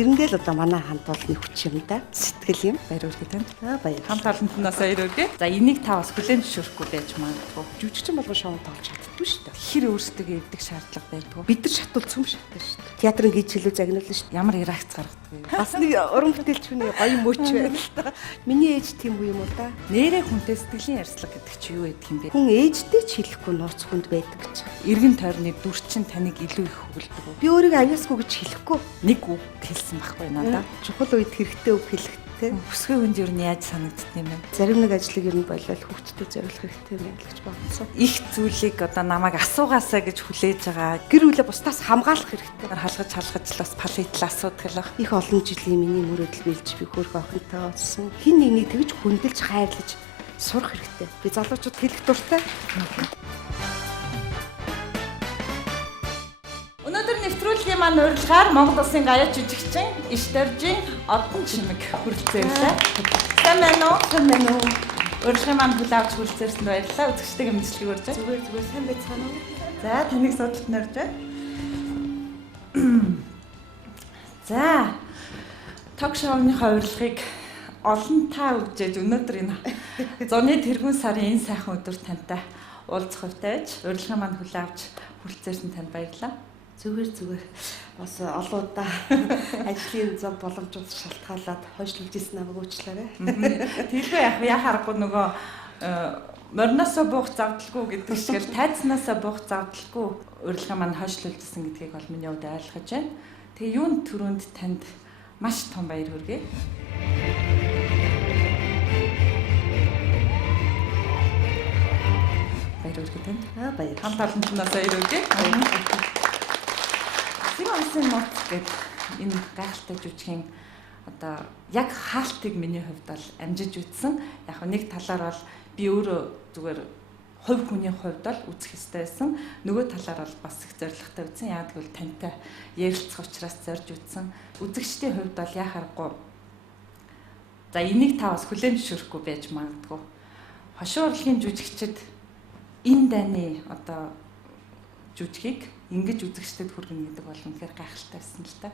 Тэрэндээ л одоо манай хамт олонны хүч юм да. Сэтгэл юм. Баяр хүргэе танд. Баяр. Хамт олонтноос баяр хүргэе. За энийг та бас хүлээн зөвшөөрөхгүй байж магадгүй. Жүжигчин болгон шоунд тоглож чаддгүй шүү дээ. Хэр өөрсдөө эвдэх шаардлага байдгүй. Бид нар шатвал цөм шатдаг шүү дээ. Театрын гид чөлөө загнуулна шүү дээ. Ямар реакц гаргадаг вэ? Бас нэг уран бүтээлч хүний гоё мөч байна л та. Миний ээж тийм үү юм уу да? Нэрээ хүнтэй сэтгэлийн ярьцлага гэдэг чи юу гэдэг юм бэ? Хүн ээжтэй ч хэлэхгүй нууц хүнд байдаг гэж. Эргэн тойрны дүрчин таныг илүү их хүлдэг үү? Би өөрийгөө авьяасгүй гэж хэлэхгүй. Нэг үг хэлсэн байхгүй надаа. Чухал үед хэрэгтэй үг хэлэхтэй. Бүсгүй хүнд юу нь яаж санагддаг юм бэ? Зарим нэг ажлыг ер нь болоод хүүхдэд зориулах хэрэгтэй юм байна гэж бодсон. Их зүйлийг одоо намайг асуугаасаа гэж хүлээж байгаа. Гэр бүлээ бусдаас хамгаалах хэрэгтэй. Халгаж л бас политл асуудаг л. Их олон жилийн миний мөрөөдөл биелж би хөөрхөн охинтой болсон. Хин нэгнийг тэгж хүндэлж хайрлаж сурах хэрэгтэй. Би залуучууд хэлэх дуртай. Өнөөдөр нэвтрүүлгийн маань урилгаар Монгол Улсын гаяа жүжигчин Иш Доржийн Одон чимэг хүрэлцээрлээ. Сайн байна уу? Сайн байна уу? Урилгын маань хүлээн авч хүрэлцээрсэнд баярлалаа. Үзэгчтэйгээ мэдчилгээ урьж. Зүгээр сайн байцгаана уу? За таныг судалт норж байна. За ток шоуныхоо урилгыг олонтаа үжиж өнөөдөр энэ зуны тэргүүн сарын энэ сайхан өдөр тантай уулзах хувьтай байж урилгын маань хүлээн авч хүрэлцээрсэн танд баярлалаа. Зүгээр бас олон удаа ажлын зам боломжууд шалтгаалаад хойшлуулж ирсэн намайг уучлаарай. Тэгэлгүй яах аргагүй нөгөө морноосоо буух завдалгүй гэдэг шиг л тайцнаасаа буух завдалгүй урилга маань хойшлуулжсэн гэдгийг бол миний хувьд ойлгож байна. Тэгээ юунд түрүүнд танд маш том баяр хүргэе. Баяр хүргэе танд. Баяр. Хамт олонтноос баяр хүргэе. Симонсын нууц гэдэг энэ гайхалтай жүжигчин одоо яг хаалтыг миний хувьд бол амжиж үзсэн. Яг нэг талаар бол би өөрөө зүгээр хувь хүний хувьд бол үзэх ёстой байсан. Нөгөө талаар бол бас их зоригтой үзсэн. Яг тэгвэл тантай ярилцах учраас зорж үзсэн. Үзэгчдийн хувьд бол яах аргагүй. За энийг та бас хүлээн зөвшөөрөхгүй байж магадгүй. Хошуу урлагийн жүжигчид энэ дайны одоо жүжигийг ингэж үзэгчдэд хүргэнэ гэдэг бол үнэхээр гайхалтай байсан л та.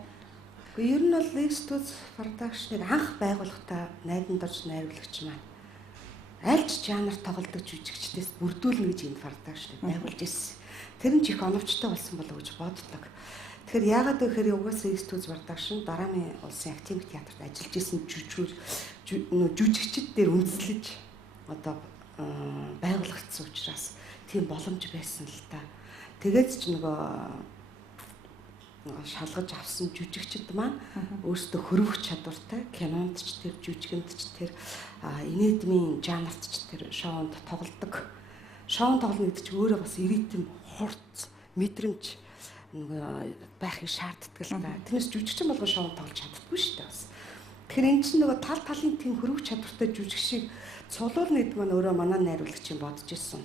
Гэхдээ ер нь бол X-Studios production-ыг анх байгуулахдаа найдан дорж найруулагч маань аль ч жанр тоглодог жүжигчдээс бүрдүүлнэ гэж энэ production-ыг байгуулж ирсэн. Тэр нь ч их оновчтой болсон болов уу гэж боддог. Тэгэхээр яагаад гэхээр угаасаа X-Studios production Дараамын улсын Актинг театрт ажиллаж исэн жүжигчид дээр үндэслэж одоо байгуулагдсан учраас тийм боломж байсан л та. Тэгээд ч нөгөө шалгаж авсан жүжигчид маань өөрсдөө хөрвөх чадвартай кинонд ч тэр жүжигэнд ч тэр инедмийн жанрт ч тэр шоунд тоглодог. Шоунд тоглоно гэдэг чинь өөрөө бас ирээдүйн хурц мэдрэмж нөгөө байхыг шаарддаг л да. Тэрнээс жүжигчин болгон шоунд тоглож чаддаггүй шүү дээ бас. Тэгэхээр энэ чинь нөгөө тал талын тийм хөрвөх чадвартай жүжигчийг цуглуулна гэдэг маань өөрөө манай найруулагчийн бодож ирсэн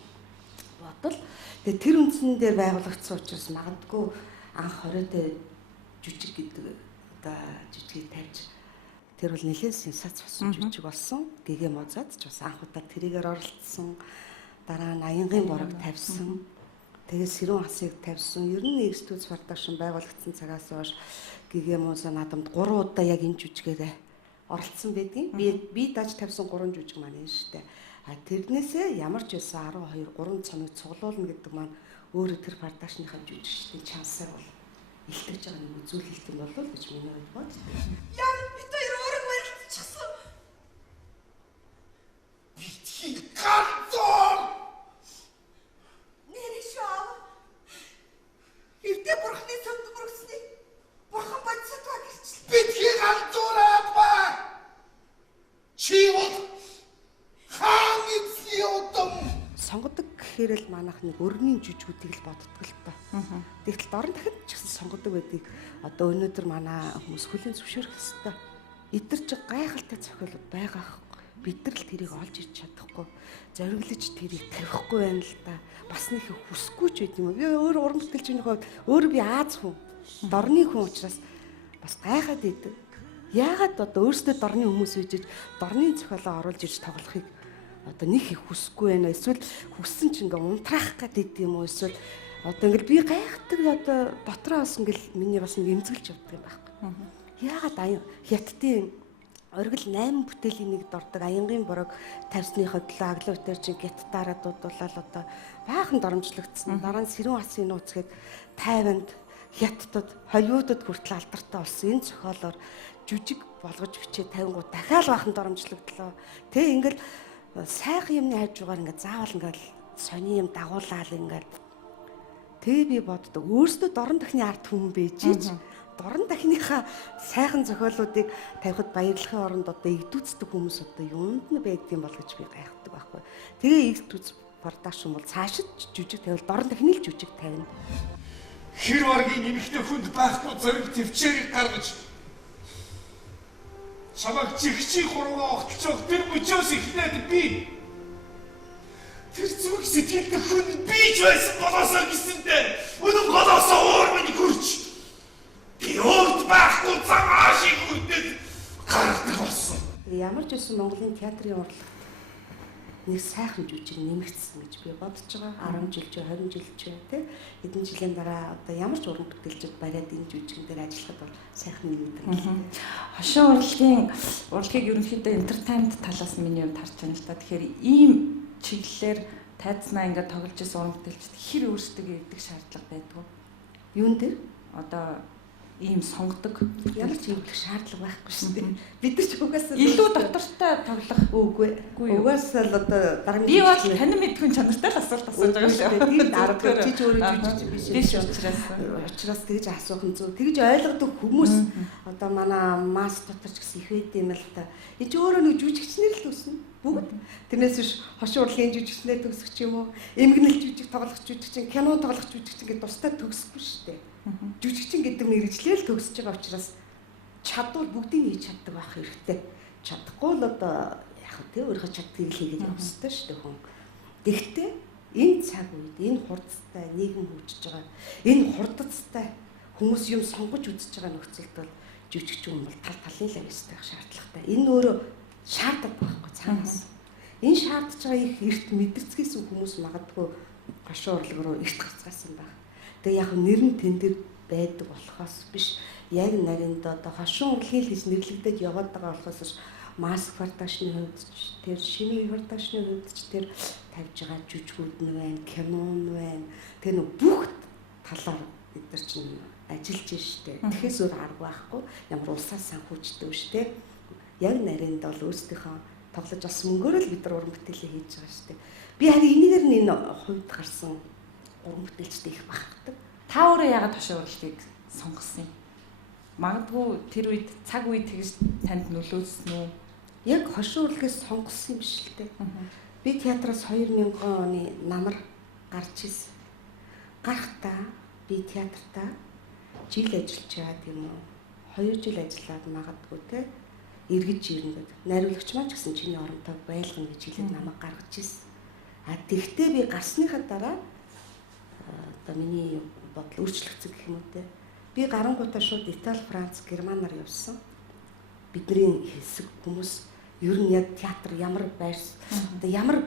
бодол. Тэгээ тэр үндсэн дээр байгуулагдсан учраас магадгүй анх 20-д жүжиг гэдэг одоо жүжигийг тавьж тэр бол нэлээд сенсац болсон жүжиг болсон. Гэгээ мозад ч бас анх удаа тэрийгээр оролцсон. Дараа нь аянгийн борог тавьсан. Тэгээ сэрүүн хасыг тавьсан. Ер нь X-Studios production байгуулагдсан цагаас хойш гэгээ моза надамд 3 удаа яг энэ жүжигээрээ оролцсон байдгийн. Би даж тавьсан 3 жүжиг маань энэ шүү дээ. Тэрнээсээ ямар ч байсан 12 3 цомыг цуглуулна гэдэг маань өөрөө тэр продакшныхаа жүжигчдийн чансаар бол илтгэж байгаа нэг үзүүлэлт юм болов уу гэж миний хувьд боддог. Яа, бид хоёр өөрөө мэлчихсэн. Битгий ганцоо. Нэршаа. Эрдэ бурхны цомд мөргсний. Бурхан бодсод ба гэж. Битгий ганцоораа ба. Чи бол хаан эзний удам. Сонгодог гэхээр л манайх нэг өргөний жүжигүүдийг л боддог л та. Тэгтэл дорн дахин ч гэсэн сонгодог байдгийг одоо өнөөдөр манай хүмүүс хүлээн зөвшөөрөх ёстой. Эдгэр чи гайхалтай зохиолууд байгаа хгүй. Бид нар л тэрийг олж иж чадахгүй, зориглож тэрийг тавихгүй байна л да. Бас нэг хүсэхгүй ч байт юм уу. Би өөр уран бүтээлчийн хувьд өөрөө би Аз хүн, дорны хүн учраас бас гайхаад идэв. Яагаад одоо өөрсдөө дорны хүмүүс үйжиж дорны зохиолоо оруулж иж тоглохыг одоо нэг их хүсэхгүй байна. Эсвэл хүссэн ч ингээ унтраах гэдэг юм уу? Эсвэл одоо ингээл би гайхдаг одоо дотроо бас ингээл миний бас нэг эмзэглэж явдаг юм байхгүй. Яагаад хятадын оргил 8 бүтээлийн нэгд ордог аянгийн борог тавьсныхаа төлөө аглавтер чинь гяттаараа дуудуулаад одоо баахан доромжлогдсон. Дараа нь Сэрүүн хасын нууцгээд Тайванд, Хятадд, Холливуудад хүртэл алдартай болсон. Энэ зохиолоор жүжиг болгож бичээ 50 гоо дахиад баахан доромжлогдлоо. Тэ ингээл сайхан юмны хажуугаар ингээд заавал ингээд сони юм дагуулаад ингээд тэгээ би боддог. Өөрсдөө дорн дахны арт хүн байж ийж дорн дахныхаа сайхан зохиолуудыг тавихад баярлахын оронд одоо игдүүцдэг хүмүүс одоо юунд нь байдгийн бол гэж би гайхдаг байхгүй. Тэгээ игдүүц продакшн бол цаашид жүжиг тавил дорн дахны л жүжиг тавина. Хэр баргийн нэмэгтэй хүнд байхгүй зориг төвчээрийг гаргаж чамайг жигчийн хуруугаа огтлж байгаа тэр мөчөөс ихнээд би тэр зүг сэтгэлд хүн бийж байсан болоосоо гэсэндээ өнөө голоосоо өөр миний хурж би өөрт байхгүй цагаашиг хүндэд гаргадаг болсон. Ямар ч үсэн Монголын театрын урлагт нэг сайхан жүжиг нэмэгдсэн гэж би бодож байгаа. 10 жил ч 20 жил ч тий хэдэн жилийн дараа одоо ямар ч уран бүтээлчд бариад энэ жүжигэн дээр ажиллахад бол сайхан нэмэгдэн. Хошин урлагийг ерөнхийдөө entertainment талаас нь миний хувьд харж байна л да. Тэгэхээр ийм чиглэлээр тайзнаа ингээд тоглож ирсэн уран бүтээлчд хэр өөрсдөө ирдэг шаардлага байдгүй. Юун дээр? Одоо ийм сонгодог ямар ч юм шаардлага байхгүй шүү дээ. Бид нар ч угаасаа илүү дотортой тоглох үгүй. Угаасаа л одоо дараагийн би бол танин мэдхүйн чанартай л асуулт асууж байгаа шүү. Тийм дараагаар чи ч өөрөө жүжигч биш учраас тэгж асуух нь зөв. Тэгж ойлгодог хүмүүс одоо манай масс дотор ч гэсэн их байд юм л та. Энд чи өөрөө нэг жүжигчнэр л төснө. Бүгд. Тэрнээс биш хошин урлагийн жүжигчнэр төгсөх юм уу? Эмгэнэл жүжиг тоглох жүжигчин, кино тоглох жүжигчин гэдэг тусдаа төгсөхгүй шүү дээ. Жүжигчин гэдэг мэрэгчлэл төгсөж байгаа учраас чадвар бүгдийг хийж чаддаг байх хэрэгтэй. Чадахгүй л одоо яг тэ өөрөө чаддгийг л хийгээд явах хэрэгтэй шүү дээ хүн. Гэхдээ энэ цаг үед энэ хурдтай нийгэм хөгжиж байгаа. Энэ хурдтай хүмүүс юм сонгож үзэж байгаа нөхцөлд бол жүжигчин бол тал талын л авьяастай байх шаардлагатай. Энэ өөрөө шаарддаг байхгүй цаанаас. Энэ шаардж байгаа их эрт мэдэрцгээсэн хүмүүс магадгүй гашуун урлаг руу эрт гарцгаасан баг. Тэгээ яг нэр нь тэн дээр байдаг болохоос биш яг нарийнд одоо хошин урлагийн гэж нэрлэгдэж яваад байгаа болохоос маск продакшны хувьд ч тэр шинэ продакшны хувьд ч тэр тавьж байгаа жүжигүүд нь байна, кино нь байна. Тэр нэг бүх талаар бид нар чинь ажиллаж штэ. Тэгэхээс өөр арга байхгүй. Ямар улсаас санхүүждэг штэ. Яг нарийнд бол өөрсдийнхөө тоглож авсан мөнгөөр л бид нар уран бүтээлээ хийж байгаа штэ. Би харин энэгээр нь энэ хувьд гарсан уран бүтээлчтэй их багтдаг. Та өөрөө яагаад хошин урлагийг сонгосон юм? Магадгүй тэр үед цаг үед тэгж танд нөлөөсөн үү? Яг хошин урлагийг сонгосон юм биш л дээ. Би театраас 2000 оны намар гарч ирсэн. Гарахтаа би театртаа жил ажиллаж байгаа юм уу? 2 жил ажиллаад магадгүй те эргэж ирнэ гэдэг. Найруулагч маань ч гэсэн чиний оронтой байлгана гэж хэлээд намайг гаргаж ирсэн. А тэгтээ би гарсныхаа дараа одоо миний бодол өөрчлөгдсөн гэх юм уу те. Би гарангуудаа шууд Итали, Франц, Германаар явсан. Бидний хэсэг хүмүүс ер нь яг театр ямар байрс одоо ямар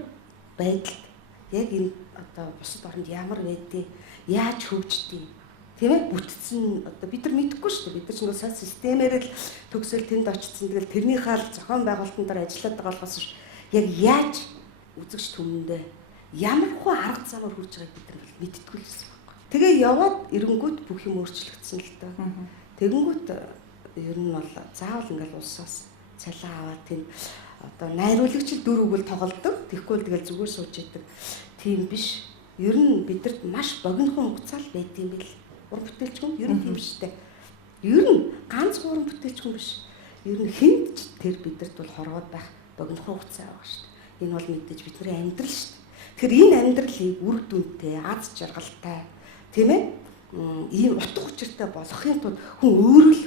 байдал яг энэ одоо бусад оронд ямар байдгийг яаж хөгждөг тийм ээ бүтцэн одоо бид нар мэдэхгүй шүү дээ. Бид нар ч нэг соц системээр л төгсөл тэнд очсон. Тэгэл тэрнийхээ л зохион байгуулалтын дээр ажилладаг байгаа болохоос яг яаж үзэгч түмэндээ ямар хөө арга замаар хүрж байгааг бид нар мэддэггүй л гэсэн байна. Тэгээ яваад эренгүүт бүх юм өөрчлөгдсөн л доо. Тэгэнгүүт ер нь бол заавал ингээл улсаас цалин аваад тийм одоо найруулагч дүр өгөл тоглодог. Тэгэхгүй л тэгэл зүгээр сууж идэг. Тийм биш. Ер нь бидэрт маш богинохон хугацаа л байд юм бэл. Уран бүтээлч хүн ер нь тийм шүү дээ. Ер нь ганц уран бүтээлч хүн биш. Ер нь хинт ч тэр бидэрт бол хорвоод байх богинохон хугацаа байгаа шүү дээ. Энэ бол мэдээж бидний амьдрал шүү дээ. Тэгэхээр энэ амьдралыг үр дүнтэй, аз жаргалтай тийм ээ ийм утга учиртай болгохын тулд хүн өөрөө л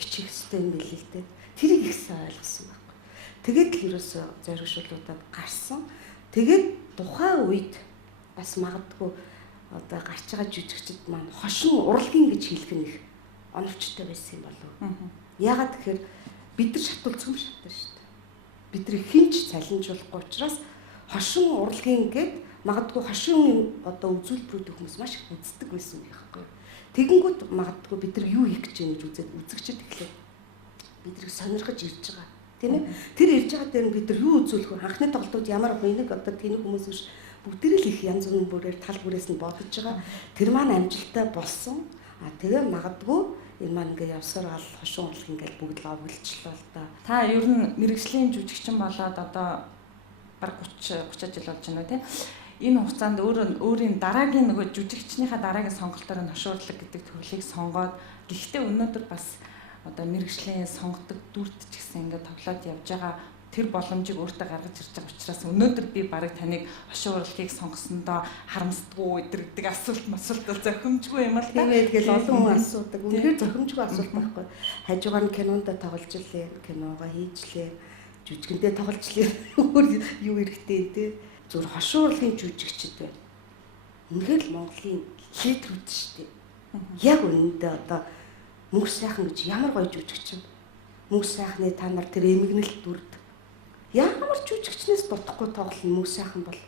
бичих хэрэгтэй юм билээ л дээ. Тэрийг их сайн ойлгосон байхгүй. Тэгээд л ерөөсөө зоригшуулуудад гарсан. Тэгээд тухайн үед бас магадгүй одоо гарч байгаа жүжигчд маань хошин урлагийн гэж хэлэх нь их оновчтой байсан юм болов. Яагаад тэгэхээр бид нар шатуулцсан шатар шүү дээ. Бидний хинч цалинжуулахгүй учраас хошин урлагийн гээд магадгүй хошин одоо үзүүлбэрүүд хүмүүс маш их үздэг байсан байхгүй. Тэгэнгүүт магадгүй бид нар юу хийх гэж байна гэж үзээд үзэгчд эхлээд бидрийг сонирхож ирж байгаа. Тийм ээ. Тэр ирж байгаа дээр бид нар юу үзүүлэх вэ? Анхны тоглолтууд ямар энийг одоо тэнэг хүмүүс биш бүгдээ л их янз бүрийн бүрээр тал бүрээс нь бодож байгаа. Тэр маань амжилттай болсон. Тэгээ магадгүй энэ маань ингээ явсаар гал хошин урлах ингээл бүгд л овлчлоо л да. Та ер нь мэрэгжлийн жүжигчин болоод одоо баг 30 жил болж байна тийм. Энэ хугацаанд өөрийн дараагийн нөгөө жүжигчнийхаа дараагийн сонголтоор нь хошуурлаг гэдэг төрлийг сонгоод гэхдээ өнөөдөр бас одоо мэрэгжлийн сонгодог дүрт ч гэсэн ингээд тоглоод явж байгаа тэр боломжийг өөртөө гаргаж ирж байгаа учраас өнөөдөр би барыг таныг хошуу урлагийг сонгосондоо харамсдаггүй гэдэг асуулт бол зохимжгүй юм л та. Тэгээд тэгэл олон хүн асуудаг. Үнэхээр зохимжгүй асуулт байхгүй. Хажуугаар нь кинонд тоглож илээ, киногоо хийжлээ, жүжигэндээ тоглож илээ. Юу хэрэгтэй те. Зүр хошуу урлагийн жүжигчд байна. Үнэхээр л Монголын лидерүүд шүү дээ. Яг үнэндээ одоо мөнх сайхан гэж ямар гоё жүжигч юм. Мөнх сайхны та нар тэр эмгэнэлт дүрд ямар жүжигчнээс бодохгүй тоглоно мөнх сайхан бол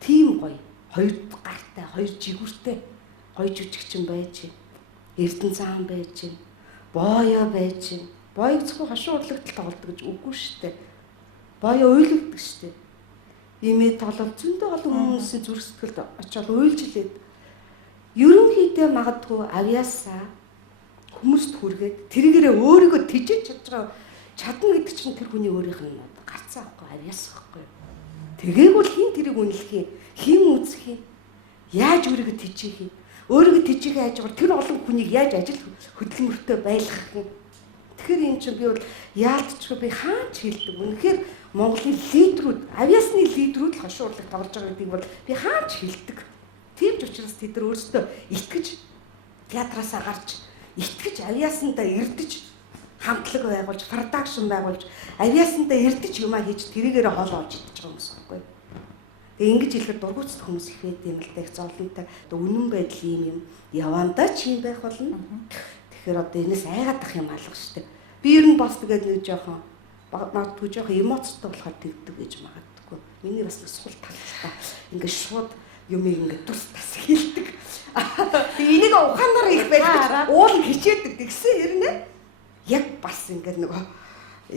тийм гоё. Хоёр гартай, хоёр жигүүртэй гоё жүжигчин байж, Эрдэнэ цаан байж, Боёо байж. Боёг зөвхөн хошуу урлагт тоглодог гэж үгүй шүү дээ. Боёо уйлгдаг шүү дээ. Имээ тоглол зөндөө олон хүмүүсийн зүрх сэтгэлд очиод уйлжлээд ерөнхийдөө магадгүй авьяасаа хүмүүст хүргээд тэрийгээрээ өөрийгөө тижиж чадж байгаа чадна гэдэг чинь тэр хүний өөрийнх нь гарцаа авахгүй авьяас байхгүй. Тэгээгүй хин тэрийг үнэлэх юм, хин үзэх юм, яаж өөрийгөө тижих юм, өөрийгөө тижихээ хайж байгаа тэр олон хүнийг яаж ажил хөдөлмөртэй байлгах юм. Тэгэхээр энэ чинь би бол яалтчгүй би хаач хэлдэг. Үнэхээр Монголын лидерүүд, авьяасны лидерүүд л хошуу урлаг тоглож байгаа гэдгийг бол би хаач хэлдэг. Тийм ч учраас тэд нар өөрсдөө итгэж театраасаа гарч итгэж авьяасандаа эрдэж хамтлаг байгуулж, продакшн байгуулж, авьяасандаа эрдэж юмаа хийж тэрийгээрээ хол олж идэж байгаа хүмүүс байхгүй. Тэгээ ингэж хэлэхэд дургуутсах хүмүүс их байд юм л да, их зовлонтой. Тэгээ үнэн байдал юм явандаа ч юм байх болно. Тэгэхээр одоо энэс айгаад ах юм алга штэ. Би ер нь бас тэгээд нэг жоохон магадгүй жоохон эмоцтой болохоор тэгдэг гэж магадгүй. Миний бас нэг сул тал та. Ингээд шууд юмыг ингээд тус тас хэлдэг. Энийг ухаанаар их байдаг. Уул хичээдэг гэсэн хэрнээ. Яг бас ингээд нөгөө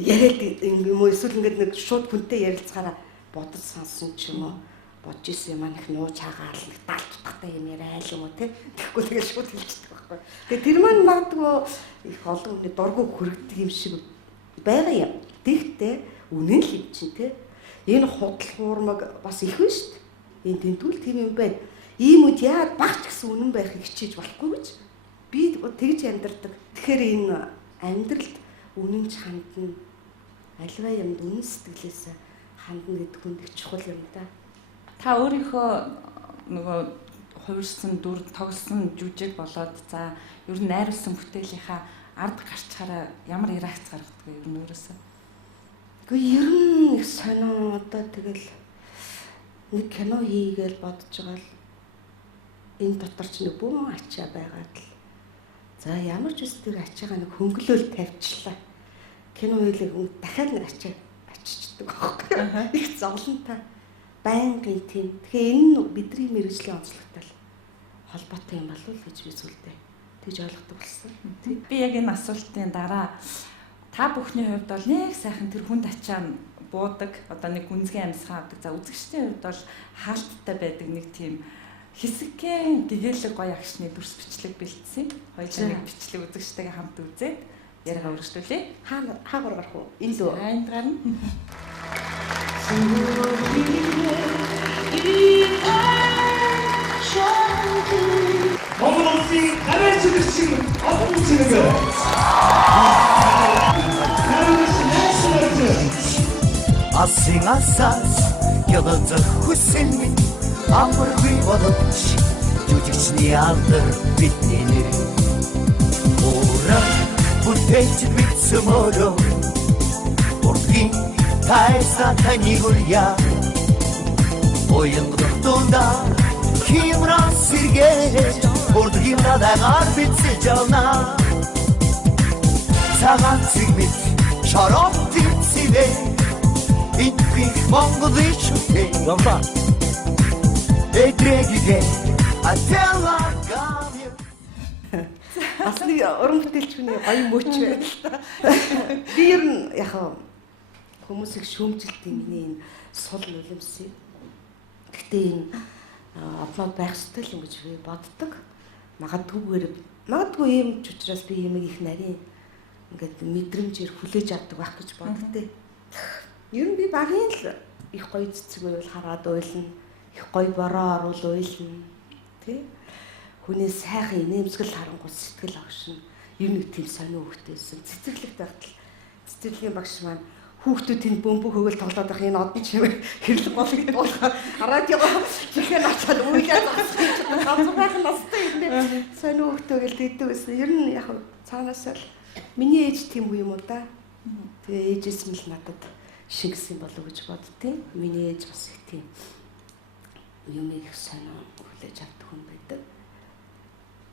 яриад юм уу эсвэл ингээд нэг шууд хүнтэй ярилцахаараа бодож сансан ч юм уу. Бодож исэн юм аа их нууж хаагаал нэг далд тутахтай юм яриа айл юм уу те. Тэгэхгүй тэгээд шууд хэлчихдэг байхгүй. Тэгээд тэр маань магадгүй их олон хүний дургу хүрэгдэг юм шиг байгаа юм. Тэгтээ үнэн л юм чинь те. Энэ худал хуурмаг бас их байна шүү дээ. Энэ тэнтгүүл тийм юм байна. Ийм үед яагаад багч гэсэн үнэн байхыг хичээж болохгүй гэж би тэгж амьдардаг. Тэгэхээр энэ амьдралд үнэн ч хандна. Альва юмд үнэн сэтгэлээс хандна гэдэг хүн их чухал юм да. Та өөрийнхөө нөгөө хувирсан дүр тоглосон жүжиг болоод за ер нь найруулсан бүтээлийнхаа ард гарчхаараа ямар реакц гаргадаг вэ ер нь өөрөөсөө? Гэхдээ ер нь их сонио одоо тэгэл нэг кино хийгээл бодож байгаа л энэ дотор ч нэг бүүн ачаа байгаад л за ямар ч үс тэр ачаагаа нэг хөнгөлөөл тавьчлаа. Кино хийлээ хүн дахиад нэг ачаа аччихдаг байхгүй. Их зовлонтой. Байнгын тийм. Тэгэхээр энэ нь бидний мэрэгжлийн онцлогтой холбоотой юм болов уу гэж би зүйлдээ тэгж ойлгодог болсон. Би яг энэ асуултын дараа та бүхний хувьд бол нэг сайхан тэр хүнд ачаа буудаг одоо нэг гүнзгий амьсгаа авдаг. За үзэгчдийн хувьд бол хаалттай байдаг нэг тийм хэсэгхэн гэгээлэг гоё агшны дүрс бичлэг бэлдсэн. Хоёулаа нэг бичлэг үзэгчтэйгээ хамт үзээд яриагаа өргөжлүүлээ. Хаагаар гарах уу? Энэ лөө. Энд гарна. Монгол улсын арай чигэрчин олон зэрэг. Асын асаас ялцах хүсэл минь амаргүй боловч жүжигчний алдар бидний нэр. Ора бүтээж битсэн мөрөө ургийн тайса таны гурья оянгах тунда химран сэргээж урдгийн надагаар битсэн жавна цагаан цэгмэт шарап тирцэвэ итбих Монголын шүтээ явла эдрэгигэ атела гамья Бас нэг уран бүтээлч хүний гоё мөч байна л та. Би ер нь яг хүмүүсийг шүүмжилтийн миний энэ сул нулимсыг. Гэхдээ энэ однод байх ёстой л юм гэж би боддог. Магадгүй ийм ч учраас би юм их нарийн ингээд мэдрэмжээр хүлээж авдаг байх гэж боддтой. Ер нь би багын л их гоё цэцэг байвал хараад уйлна. Их гоё бороо оруул уйлна. Тэ? Хүний сайхан инээмсгэл харангуй сэтгэл агшин. Ер нь тийм сонио хөвгтэйсэн. Цэцэрлэгт байхад цэцэрлэгийн багш маань хүүхдүүд тэнд бөмбөг хөгөл тоглоод байх энэ одон чимээ хэрлэг болгох болохоор радиогоо чихэн очоод уйлаад газар байх настай юм бэ. Сонио хөвгтэй гэл дийдэг байсан. Ер нь яг цаанаас л миний ээж тийм үү юм уу да. Тэгээ ээжээс нь л надад шингэсэн болов гэж боддتي. Миний ээж бас их тийм юм их сонио хүлээж авдаг хүн байдаг.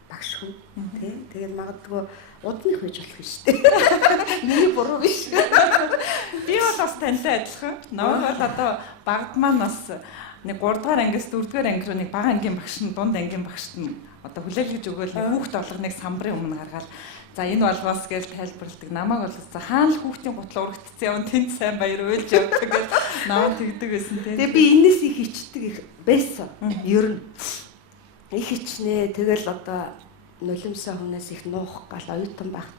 Багш хүн тий. Тэгээд магадгүй удных байж болох юм шүү дээ. Миний буруу биш. Би бол бас тантай адилхан. Намайг бол одоо багт маань бас нэг 3 дугаар ангиас 4 дугаар анги руу нэг бага ангийн багш нь дунд ангийн багшд нь одоо хүлээлгэж өгөөл нэг хүүхд олгоныг самбарын өмнө гаргаад за энэ болгоос гэж тайлбарладаг. Намайг бол за хаана л хүүхдийн гутал урагдцсан явна тэнд сайн баяр уйлж явдаг гэж намайг тэгдэг байсан тий. Тэгээ би энэс их ичдэг их байсан. Ер нь их ичнэ. Тэгэл одоо нулимсаа хүнээс их нуух гал оюутан багт.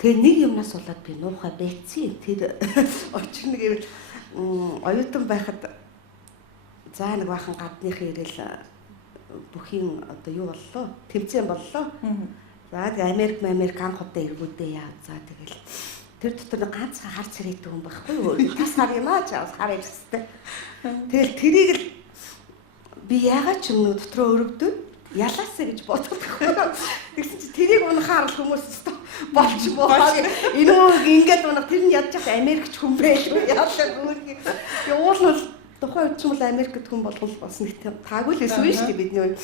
Тэгээ нэг юмнаас болоод би нуухай байцیں۔ Тэр очир нэг юм оюутан байхад за нэг бахан гадныхын ирэл бүхийн одоо юу боллоо? Тэмцээн боллоо. За тэгээ Америк анхудаа эргүүдээ яа. За тэгэл тэр дотор ганц хар царайдаг хүн байхгүй юу? Тас хар юм аа чаас хар ихстэй. Тэгэл тэрийг л би яагаад ч юм дотроо өрөвдөв ялаасаа гэж боддог байхгүй. Тэгсэн чи тэрийг унахаар л хүмүүс болч боо. Энүүг ингээд унах тэр нь ядж явах Америкч хүн байлгүй яалаа гүрхий. Уул нь тухайн үед ч юм бол Америкт хүн болгол бас нэг таагүй л эсвэл шүү дээ бидний үед.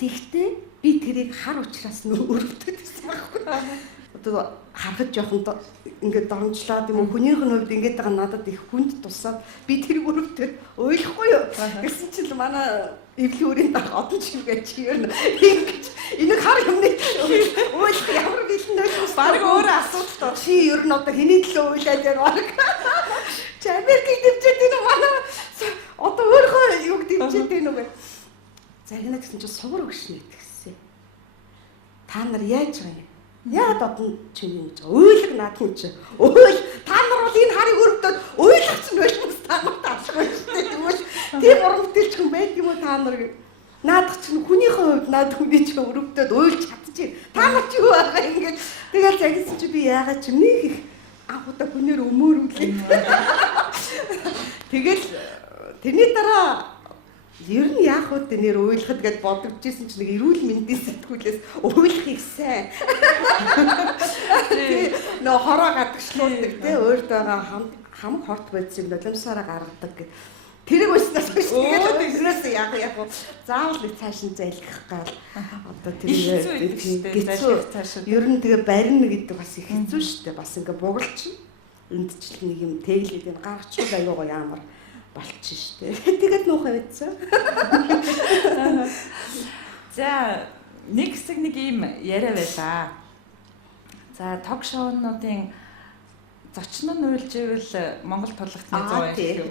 Тэгтээ би тэрийг хар учраас нөө өрөвдөд гэсэн байхгүй. Одоо харахад жоохон ингээд дормжлаад юм хүнийх нь хувьд ингээд байгаа надад их хүнд тусаад би тэрийг өрөвдөд ойлгохгүй юу гэсэн чинь л манай эвлийн өрийн дарга одон чимгээ чи юу ингэж энийг хар юмны ойлгох ямар бэлэн нөлөөс баг өөрөө асуудал чи ер нь одоо хэний төлөө уйлаад байгаа чи Америкийг дэмжиж байна манай одоо өөрөө юг дэмжиж байна уу зарина гэсэн чи сугар өгшнэ гэсэн та нар яаж байгаа юм яа додон чинь гэж уйлаг наад хүн чи уйл та нар бол энэ харыг өрөвдөд уйлах чинь байлгүй та нарт алахгүй шүү дээ тэгвэл тийм уран бүтээлч хүн байдаг юм уу та нар наадах чинь хүнийхээ хувьд наад хүний чи өрөвдөд уйлж чадчих та нар чи юу байгаа ингэж тэгэл загисан чи би яагаад ч нэг их анхудаа хүнээр өмөөрүүлээ тэгэл тэрний дараа ер нь яах вэ нэр уйлахад гэж бодогдчихсэн чинь нэг эрүүл мэндийн сэтгүүлээс уйлахыг сайн. Нөө хороо гадагшлуулдаг те өөртөө байгаа хамаг хорт байцыг нулимсаараа гаргадаг гэ. Тэрийг өснөөс биш тэгээд тэрээс яг заавал нэг цааш нь залгих гал одоо тэр хэцүү ер нь тэгээ барина гэдэг бас их хэцүү шүү дээ. Бас ингээ бугалч эндчлэн нэг юм тэглээд энэ гаргачихвал аюугаа ямар болчих штэ. Тэгээд нуухай байдсан. За нэг хэсэг нэг юм яриа байлаа. За ток шоунуудын зочин нь уйлж ивэл Монгол тулгацны 100 юм.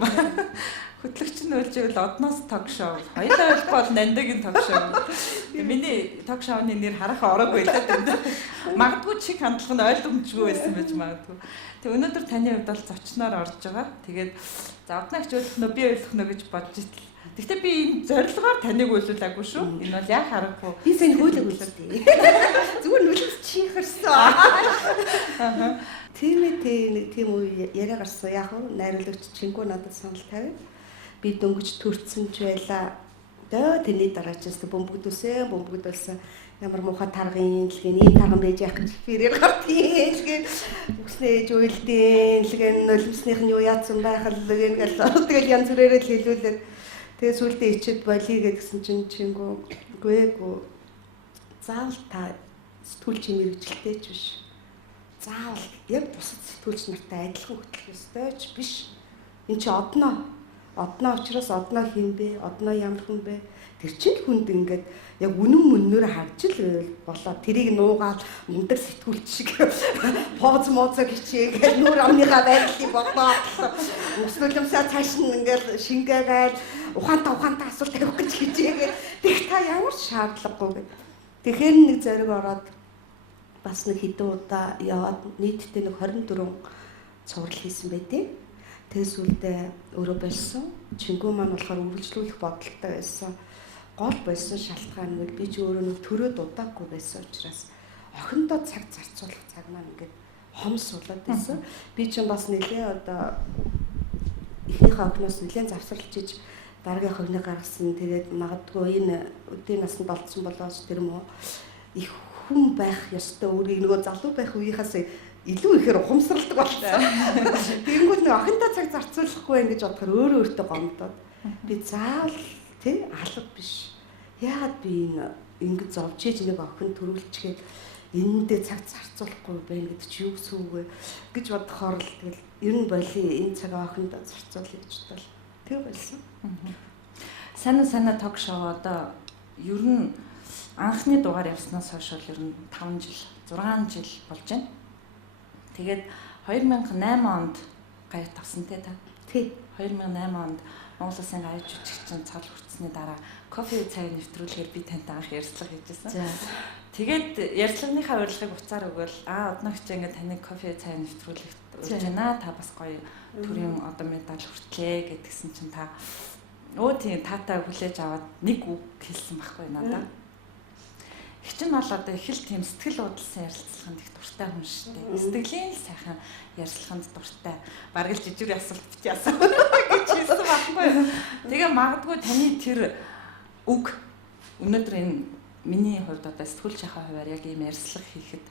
Хөтлөгч нь уйлж ивэл одноос ток шоу. Хоёулаа уйлахгүй бол Нандагийн ток шоу. Миний ток шоуны нэр харахаа ороогүй л дээ. Магадгүй чиг хандлага нь ойлгомжгүй байсан байж магадгүй. Тэг өнөөдөр таны хувьд бол зочноор орж байгаа. Тэгээд за однаагч уйлах нөө би уйлах нөө гэж бодож итэл. Гэхдээ би энэ зорилгоор таныг уйлуулаагүй шүү. Энэ бол яг харахгүй. Би сайн хөөдөг үлдээ. Зүгээр нүлэс чихэрсэн. Тийм нэг тийм үе яриа гарсан. Яг нь найруулагч Чингүү надад санал тавив. Би дөнгөж төрцөн ч байлаа. Тэрний дараачаас бөмбөгдүүлсэн. Ямар муухай таргын илгэн ийм тарган байж яах гэж фирээр гартын илгэн үгснээж уйлдیں۔ Илгэн нулимсных нь юу яатсан байх л гэнгээл тэгэл янз бүрээр л хэлүүлээд тэгээ сүлдээ ичээд болиё гэдгсэн чинь Чингүү заавал та сэтгүүлч мэрэгчлээ ч биш. Заавал яг бусад сэтгүүлч нартай адилхан хөтлөх ёстой ч биш. Энд чи одноо Одноо учраас одноо хин бэ? Одноо ямар хүн бэ? Тэр чинь л хүнд ингээд яг үнэн мөннөөр харж л болоо. Тэрийг нуугаад мундаг сэтгүүлч шиг поз моцог хичээгээл нүур амныхаа байдлыг бодоо. Өсвөлмсаа цааш нь ингээд шингээгээл ухаантаа асуулт тавих гэж хичээгээл. Тэг та ямар ч шаардлагагүй гэд. Тэгэхээр нэг зориг ороод бас нэг хэдэн удаа яваад нийтдээ нэг 24 цуврал хийсэн байдیں۔ Тэгээс үлдээ өөрөө болсон. Чингүү маань болохоор үргэлжлүүлэх бодолтой байсан. Гол байсан шалтгаан нь би ч өөрөө нэг төрөө дудаагүй байсан учраас охиндоо цаг зарцуулах цаг маань ингээд хомс болоод байсан. Би ч бас нэлээ одоо эхнийхээ охиноос нэлээд завсарлаж иж дараагийн охиныг гаргасан. Тэгээд магадгүй энэ өдний насанд болцсон болоос тэр мөн их хүн байх ёстой өөрийг нөгөө залуу байх үеийнхээс илүү ихээр ухамсарладаг болсон. Тэгэнгүүт нэг охиндоо цаг зарцуулахгүй ингэж бодохоор өөрөө өөртөө гомдоод би заавал тий алга биш. Яагаад би ингэж зовж иж нэг охин төрүүлчихээд энэндээ цаг зарцуулахгүй байна гэдэг чи юу гэсэн үг вэ гэж бодохоор л тэгэл ер нь боли энэ цагаа охиндоо зарцуулъя гэж бодвол тэг байсан. Санаа ток шоу одоо ер нь анхны дугаар явснаас хойш ер нь 5 жил 6 жил болж байна. Тэгээд 2008 онд гаяг тавсан те та. Тий. 2008 онд Монгол Улсын гаяг жүжигчин цал хүртсэний дараа кофе цайг нэвтрүүлэхээр би тантай анх ярилцлага хийжсэн. Тэгээд ярилцлагынхаа урилгыг уцаар өгвөл одноо хичээ ингээд таны кофе цай нэвтрүүлэгт урьж байна. Та бас гоё төрийн одоо медаль хүртлээ гэдгсэн чинь та тийм таатай хүлээж аваад нэг үг хэлсэн байхгүй надад. Их ч нь бол одоо их л тийм сэтгэл уудлсан ярилцлаганд их дуртай хүн шүү дээ. Сэтгэлийн сайхан ярилцлаганд дуртай. Бараг л жижиг асуулт бити асуу гэж хэлсэн байхгүй. Тэгээ магадгүй таны тэр үг өнөөдөр энэ миний хувьд одоо сэтгүүлчийнхаа хувьар яг ийм ярилцлага хийхэд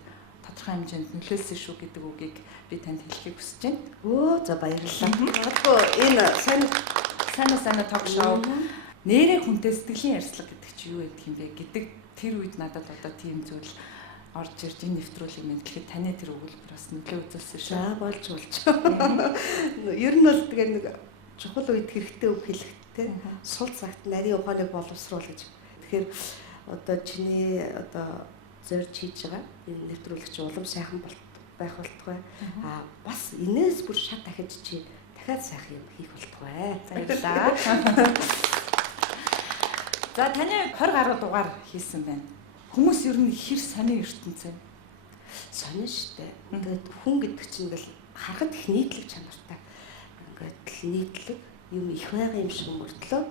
тодорхой хэмжээнд нөлөөлсөн шүү гэдэг үгийг би танд хэлхийг хүсэж байна. За баярлалаа. Магадгүй энэ санаа ток шоу нэрээ хүнтэй сэтгэлийн ярилцлага гэдэг чи юу гэдэг юм бэ гэдэг тэр үед надад одоо тийм зүйл орж ирж энэ нэвтрүүлгийг мэдлэхэд таны тэр өгүүлбэр бас нөлөө үзүүлсэн шүү. За болж. Ер нь бол тэгээ нэг чухал үед хэрэгтэй үг хэлэхдээ сул цагт нарийн ухааныг боловсруул гэж. Тэгэхээр одоо чиний одоо зорж хийж байгаа энэ нэвтрүүлэгч улам сайхан байх болтугай. Бас инээс бүр шат дахиж чи дахиад сайхан юм хийх болтугай. Баярлалаа. За таны 20 гаруй дугаар хийсэн байна. Хүмүүс ер нь хэр сони ертөнцөө. Сони штэ. Ингээд хүн гэдэг чинь ингээл харахад их нийтлэг чанартай. Ингээд нийтлэг юм их байгаа юм шиг мөртлөө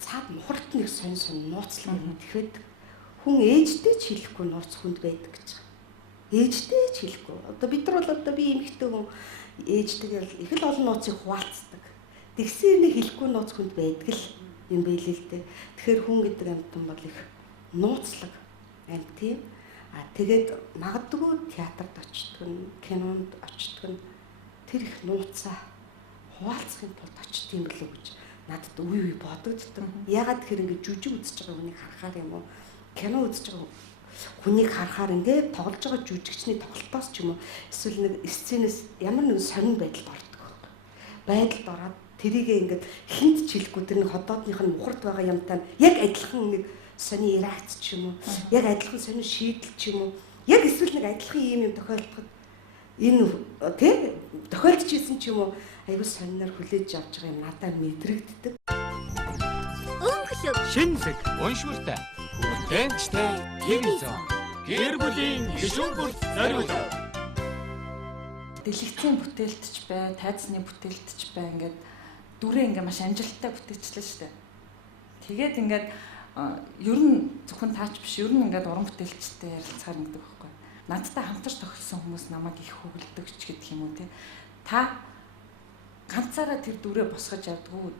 цаад мухарт нэг сонь нууцлал юм тэгэхэд хүн ээжтэй ч хэлэхгүй нууц хүнд байдаг гэж байгаа. Ээжтэй ч хэлэхгүй. Одоо бид нар бол одоо би эмэгтэй хүн ээжтэйгээр их л олон нууцыг хуваалцдаг. Тэгсэн нэг хэлэхгүй нууц хүнд байдаг л юм байл л дээ. Тэгэхээр хүн гэдэг амьтан бол их нууцлаг амьт тийм. Тэгээд магадгүй театрт очдог нь, кинонд очдог нь тэр их нууцаа хуваалцахын тулд очт юм болов гэж надад үе бодогддог. Ягаад тэгэхээр ингэ жүжиг үзэж байгаа хүнийг харахаар юм уу? Кино үзэж байгаа хүнийг харахаар ингээд тоглож байгаа жүжигчний тоглолтоос ч юм уу эсвэл нэг сценээс ямар нэгэн сонин байдалд ордог. Байдалд ороод тэрийг ингээд хинт чилэхгүй тэр нэг ходоодных нь мухарт байгаа юмтай яг адилхан нэг сони реакц ч юм уу яг адилхан сони шийдэл ч юм уу яг эсвэл нэг адилхан юм тохиолдоход энэ тий тохиолдож исэн ч юм уу айгуу сониноор хүлээж авч байгаа юм надад мэдрэгддэг. Шинэлэг уншмартай хүртээнчтэй телевизэн гэр бүлийн гишүүн бүрт зориулав. Дэлгэцийн бүтээлтч бай, тайзны бүтээлтч бай ингээд дүрээ ингээ маш амжилттай бүтээчлээ шүү дээ. Тэгээд ингээд ер нь зөвхөн таач биш ер нь ингээд уран бүтээлчтэй ярилцахаар ингэдэг байхгүй. Надтай хамтарч тохиолсон хүмүүс намайг их хөглөдөг ч гэдэг юм уу те. Та ганцаараа тэр дүрээ босгож явдггүй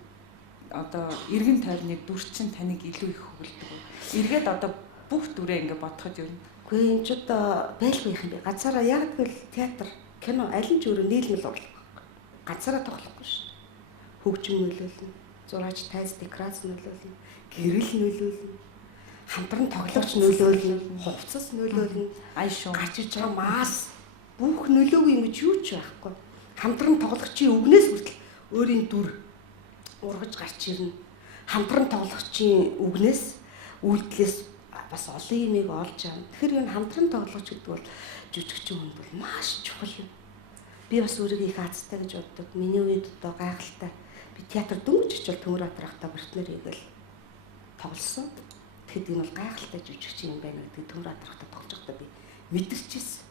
одоо эргэн тойрны дүр чинь таныг илүү их хөглөдөг. Эргээд одоо бүх дүрээ ингээ бодоход ер нь үгүй энэ ч одоо байлгүй юм би. Ганцаараа яг л театр, кино аль нь ч өөрөө нийлмэл урлах. Ганцаараа тоглохгүй шүү. Хөгжим нөлөөлнө, зураач тайз декорац нөлөөлнө, гэрэл нөлөөлнө, хамтран тоглогч нөлөөлнө, хувцас нөлөөлнө, ай шуу гарч иж байгаа мас бүх нөлөөгүй ингэж юу ч байхгүй. Хамтран тоглогчийн үгнээс хүртэл өөрийн дүр ургаж гарч ирнэ. Хамтран тоглогчийн үгнээс үйлдэлээс бас олон юмыг олж авна. Тэгэхээр энэ хамтран тоглогч гэдэг бол жүжигчин хүнд бол маш чухал юм. Би бас өөрийгөө их азтай гэж боддог. Миний үед одоо гайхалтай. Би театр дөнгөж очил Төмөр Атархтай партнер хийгээл тоглосон. Тэгэхэд энэ бол гайхалтай жүжигчин юм байна гэдэг Төмөр Атархтай тоглож байхдаа би мэдэрчээсэн.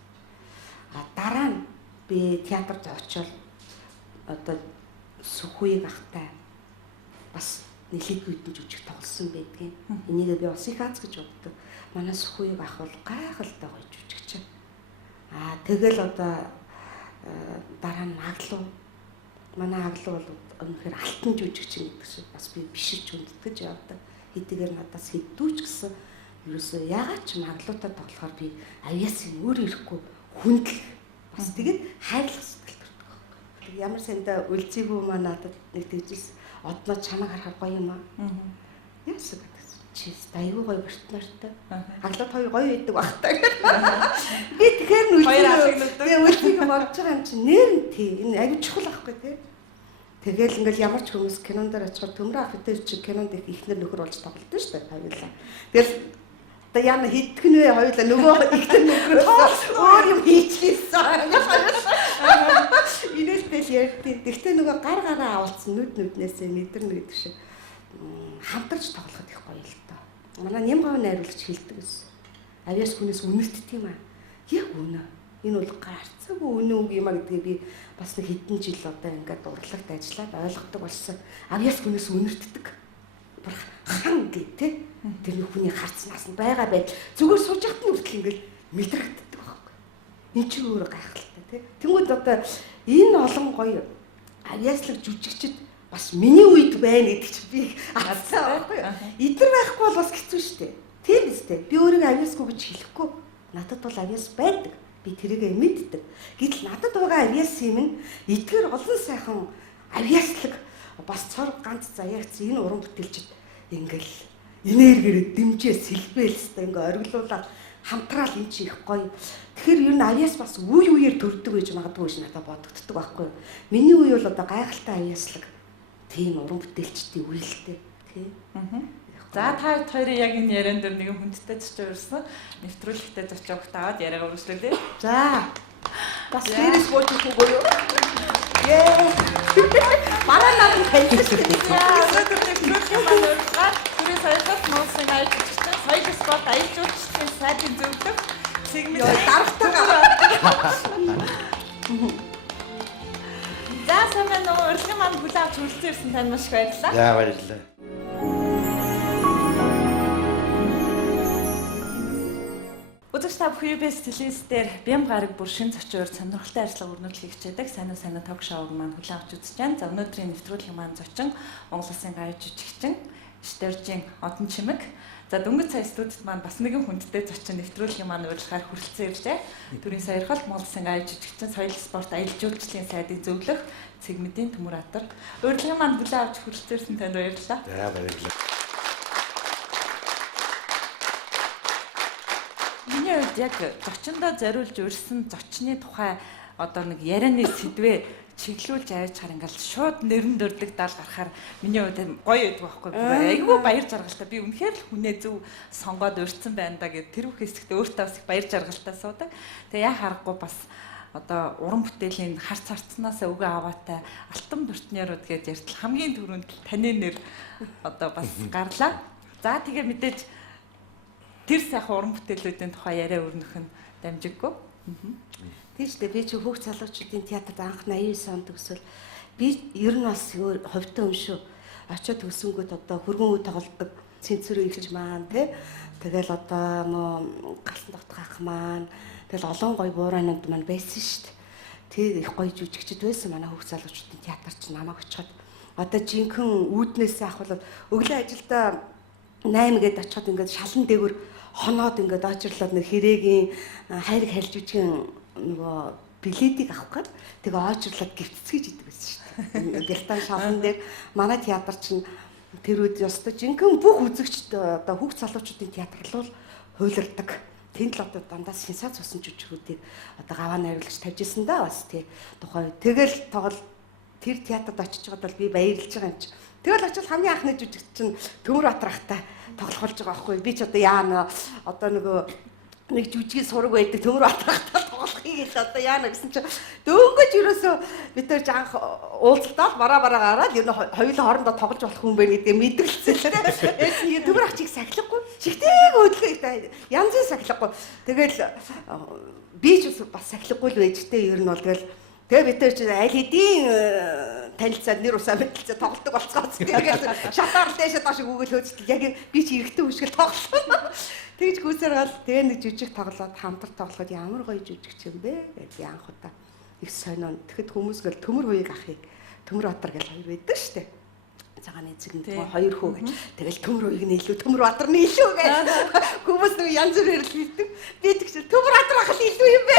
Дараа нь би театрт очил одоо Сүхүйг ахтай бас нэлээд үдэн жүжиг тоглосон байдгийн. Энийг би бас их аз гэж боддог. Манай Сүхүйг ах бол гайхалтай гоё жүжигчин. Тэгэл одоо дараа нь Аглуу. Манай Аглуу бол өнөхөр алтан жүжигчин гэдэг шиг бас би биширч хүндэтгэж явдаг. Хэдийгээр надаас хэддүүч гэсэн ерөөсөө ягаад ч Аглуутай тоглохоор би авьяасын өөр ирэхгүй хүндлэх бас тэгээд хайрлах сэтгэл төрдөг байхгүй. Ямар сандаа үлзийгүү маа надад нэг тэгжсэн. Одноо чамайг харахаар гоё юм аа. Яасан гэдэг чи аюу гоё партнертай. Аглууд хоёр гоё байдаг багтаа. Би тэгэхээр үлзийг болж байгаа юм чи нэр нь тий. Энэ аюу чухал ахгүй тий. Тэгэл ингээл ямар ч хүмүүс кинон дээр очиход Төмөр ах дээр чи кинонд их ихнэр нөхөр болж тоглолтоо шүү дээ. Хоёулаа. Тэгэл одоо яна хитгэн вэ хоёулаа нөгөө ихнэр нөхрөөс өөр юм хийчихсэн. Инээлтэл ярьдیں۔ Тэгтээ нөгөө гар гараа авалцсан нүднээсээ мэдэрнэ гэдэг шиг хамтарч тоглоход их гоё л доо. Манай Нямгав найруулагч хэлдэг гэсэн. Авьяас хүнээс үнэртдэг юм аа. Яг үнэ. Энэ бол гарцаагүй үнэ үг юм а гэдгийг би бас нэг хэдэн жил одоо ингээд урлагт ажиллаад ойлгодог болсон. Авьяас хүнээс үнэртдэг. Хан гэх тэ. Тэр нэг хүний харцнаас нь байгаа байдал зүгээр сууж яхад нь үртэл ингээд мэдрэгддэг байхгүй. Энд чинь өөр гайхалтай тэ. Тэнгүүд одоо энэ олон гоё авьяаслаг жүжигчд бас миний үед байна гэдэг чи би алдсан байхгүй юу? Эдгээр байхгүй бол бас хэцүү шүү дээ. Тийм үстэй. Би өөрийгөө авьяасгүй гэж хэлэхгүй. Надад бол авьяас байдаг. Би тэрийгэ мэддэг. Гэтэл надад байгаа авьяас юм нь эдгээр олон сайхан авьяаслаг бас цор ганц заяагц энэ уран бүтээлчд ингээл энергиэр дэмжээ сэлбэлстэй ингээ ориглуулаад хамтраал энэ чи их гоё. Тэгэхээр ер нь авьяас бас үе үеэр төрдөг гэж магадгүй ш надад бодогддог байхгүй юу? Миний үе бол одоо гайхалтай авьяаслаг тийм уран бүтээлчдийн үйлдэл тий. За та хоёрын яг энэ яриан дээр нэгэн хүндтэй зочин урьсан нэвтрүүлэгтээ зочин огт аваад яриагаа үргэлжлүүлээ. За. Бас дээрээс буучих үгүй юу? Мараа надад хэлсэн. Нэвтрүүлгийн маань урьсгаар түрээ саяхан нуусан аялалчтай соёл спорт аялалчдын сайдын зөвлөх сегмент дарагтайгаа. За самаа нөгөө урьсгын маань хүлээн авч хүрэлцэн ирсэн тань маш их баярлалаа. За баярлалаа. Үзэгч та бүхэн UBS телевизээр Бям гараг бүр шин зочин урьд сонирхолтой ажлаа өрнүүлэх хичээдэг сайн ток шоуг маань хүлээн авч үзэж байна. За өнөөдрийн нэвтрүүлгийн маань зочин Монгол Улсын гавь жүжигчин Штержийн Одон Чимэг. За дөнгөж сая студид маань бас нэгэн хүндтэй зочин нэвтрүүлгийн маань урилгаар хүрэлцэн ирлээ. Төрийн саяархалт Монгол Улсын гавь жүжигчин соёл спорт аялал жуулчлалын сайдыг зөвлөх сегментийн Төмөр Атар. Урилгын маань хүлээн авч хүрэлцэн ирсэн танд баярлалаа. За баярлалаа. Миний хувьд яг зочиндоо зориулж урьсан зочны тухай одоо нэг ярианы сэдвээ чиглүүлж авч хаар ингээл шууд нэрэн дөрдөгдөл гарахаар миний хувьд гоё байдаг байхгүй юу? Айгүй баяр жаргалтай. Би үнэхээр л хүнээ зөв сонгоод урьсан байна да гэд тэр бүх хэсэгт өөртөө бас их баяр жаргалтай суудаг. Тэгээ яа харахгүй бас одоо уран бүтээлийн харц харцнаасаа өгөө аваатай алтан бөртнөрүүд гэж ярьтал хамгийн түрүүнд таны нэр одоо бас гарлаа. За тэгээ мэдээж тэр сайхан уран бүтээлүүдийн тухай яриа өрнөх нь дамжиггүй. Тийм шүү дээ. Би чи хүүхд залуучуудын театрт анх 89 онд төгсөл би ер нь бас ховтой юм шүү. Очоод төгсөнгөд одоо хөргөн үе тоглодог цэнцэрүү ихж маань тий. Тэгэл одоо нөө галсан дотох ах маань тэгэл олон гоё буурайнууд маань байсан шүү дээ. Тэр их гоё жүжигчд байсан манай хүүхд залуучуудын театрч намайг очиход одоо жинхэнэ үүднээс ахвал өглөө ажилдаа 8 гээд очиход ингээд шалан дээгүр хоноод ингээд очирлоод нэг хэрээгийн хайрыг хальж үжигэн нөгөө билетийг авах гээд тэгээ очирлоод гівцэцгийж идэг байсан шүү дээ. Гялтан шалан дээр манай театр чинь тэр үед ёстой жинхэнэ бүх үзэгчд одоо хүүхд залуучуудын театр бол хуйлардаг. Тэнд л одоо дандаа сенсац усан жүжигүүдийг одоо гаваа найруулагч тавьж ирсэн да бас тий. Тухай тэгэл тоглол тэр театрт очиж байгаад бол би баярлж байгаа юм чи. Тэгэл очил хамгийн анхны жүжигч чинь Төмөр Батрахтай тоглож байгаа байхгүй. Би ч одоо яана одоо нөгөө нэг жүжигийн сураг байдаг Төмөр Батрахтай тоглохыг л одоо яана гэсэн чи дөнгөж ерөөсөө бид нар анх уулзалтаа бараа гараад ер нь хоёулаа хоорондоо тоглож болох хүн байна гэдгээ мэдрэлцээ л дээ. Төмөр ах чиг сахилахгүй. Чигтэйг өдлөө янзын сахилахгүй. Тэгэл би ч бас сахилахгүй л байж тээ ер нь бол тэгээ бид нар чи аль хэдийн танилцаад нэр усаа мэдэлцээ тоглолдог болцгооц. Тэгээд шатаар дэшээ доош өгөөл хөөцөл яг би чи эргэтэй хүшгэл тоглосон. Тэгж гүйсээр гал тэгээ нэг жижиг тоглоод хамтар тоглоход ямар гоё жижигч юм бэ гэдэг анх удаа их сонион. Тэгэхэд хүмүүс гэл Төмөр хуйг ахыг Төмөр Батар гэж хоёр байдаг шүү дээ. Цагааны эцэг нь хоёр хүү гэж. Тэгэл Төмөр хуйг нь илүү Төмөр Батар нь илүү гэж. Хүмүүс нэг янз бүрээр л хэлдэг. Би тэгшээ Төмөр Батар ах л илүү юм бэ.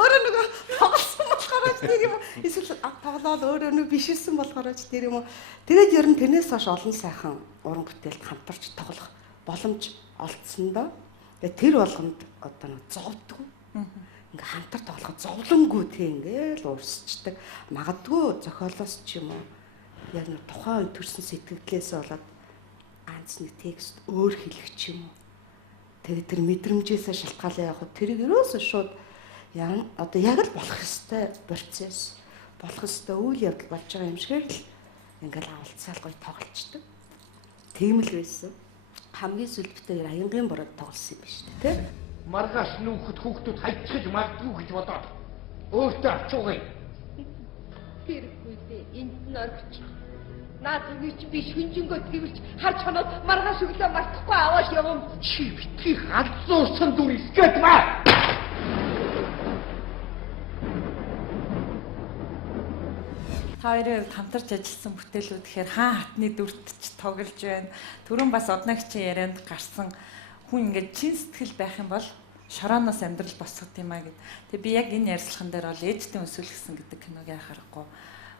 Өөрөө нөгөө тоглосон болохоор ч тэр юм. Эсвэл тоглоод өөрөө нөгөө бишсэн болохоор ч тэр юм уу. Тэгээд ер нь тэрнээс хойш олон сайхан уран бүтээлд хамтарч тоглох боломж олдсондоо тэр болгонд одоо нэг зовдгүй ингээ хамтар тоглоход зовлонгүй тийм ингээл уурсчдаг магадгүй зохиолоос ч юм уу яг нэг тухайн төрсэн сэтгэлдээс болоод ганц нэг текст өөр хэлэх ч юм уу тэгээд тэр мэдрэмжээсээ шалтгаалаа яг тэрийг ерөөсөө шууд одоо яг л болох ёстой процесс болох ёстой үйл явдал болж байгаа юм шиг л ингээл авалцаал гоё тоглолцдог тийм л байсан. Хамгийн сүлбтэй аянгийн бороод тоглосон юм биш үү те? Маргааш нүүхэд хүүхдүүд хайцгаж магадгүй гэж бодоод өөртөө авчуугай. Хэрэггүй дээ. Энд нь орчих. Наад үгүй чи би шүнжэнгөө тэрвэрч харж хоноод маргааш өглөө мартахгүй аваад явам. Чи битгий галзуурсан дүр искэт маа. Та хоёрын хамтарч ажилласан бүтээлүүд гэхээр хаан хатны дүрт ч тоглож байна. Түрүүн бас одногчийн ярианд гарсан хүн ингээд чин сэтгэл байх юм бол шорооноос амьдрал босгох юм а гэд. Тэгээ би яг энэ ярилцлаган дээр бол ээжтэй өсвөл гэсэн гэдэг киног яхахгүй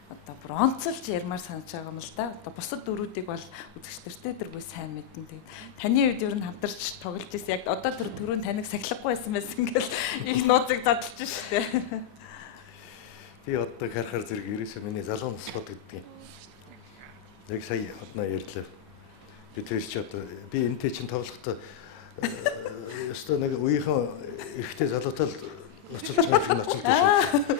одоо бүр онцолж ярмаар санаж байгаа юм л да. Одоо бусад дөрүүдийг бол үзэгчдэртэй дэргүй сайн мэднэ. Тэгээд таны үед ер нь хамтарч тоглож ирсэн. Яг одоо түрүүн таныг сахилахгүй байсан байсан ингээл их нууцыг задлж штэ. Би одоо харахаар зэрэг ерөөсөө миний залуу нас бод гэдэг юм. Яг сая одноо ярьлаа. Би тэр чи одоо би энтэй чинь тоглохдоо ёстой нэг үеийнхэн эрэгтэй залуутай л ноцолж байгаа юм ноцолж шүү.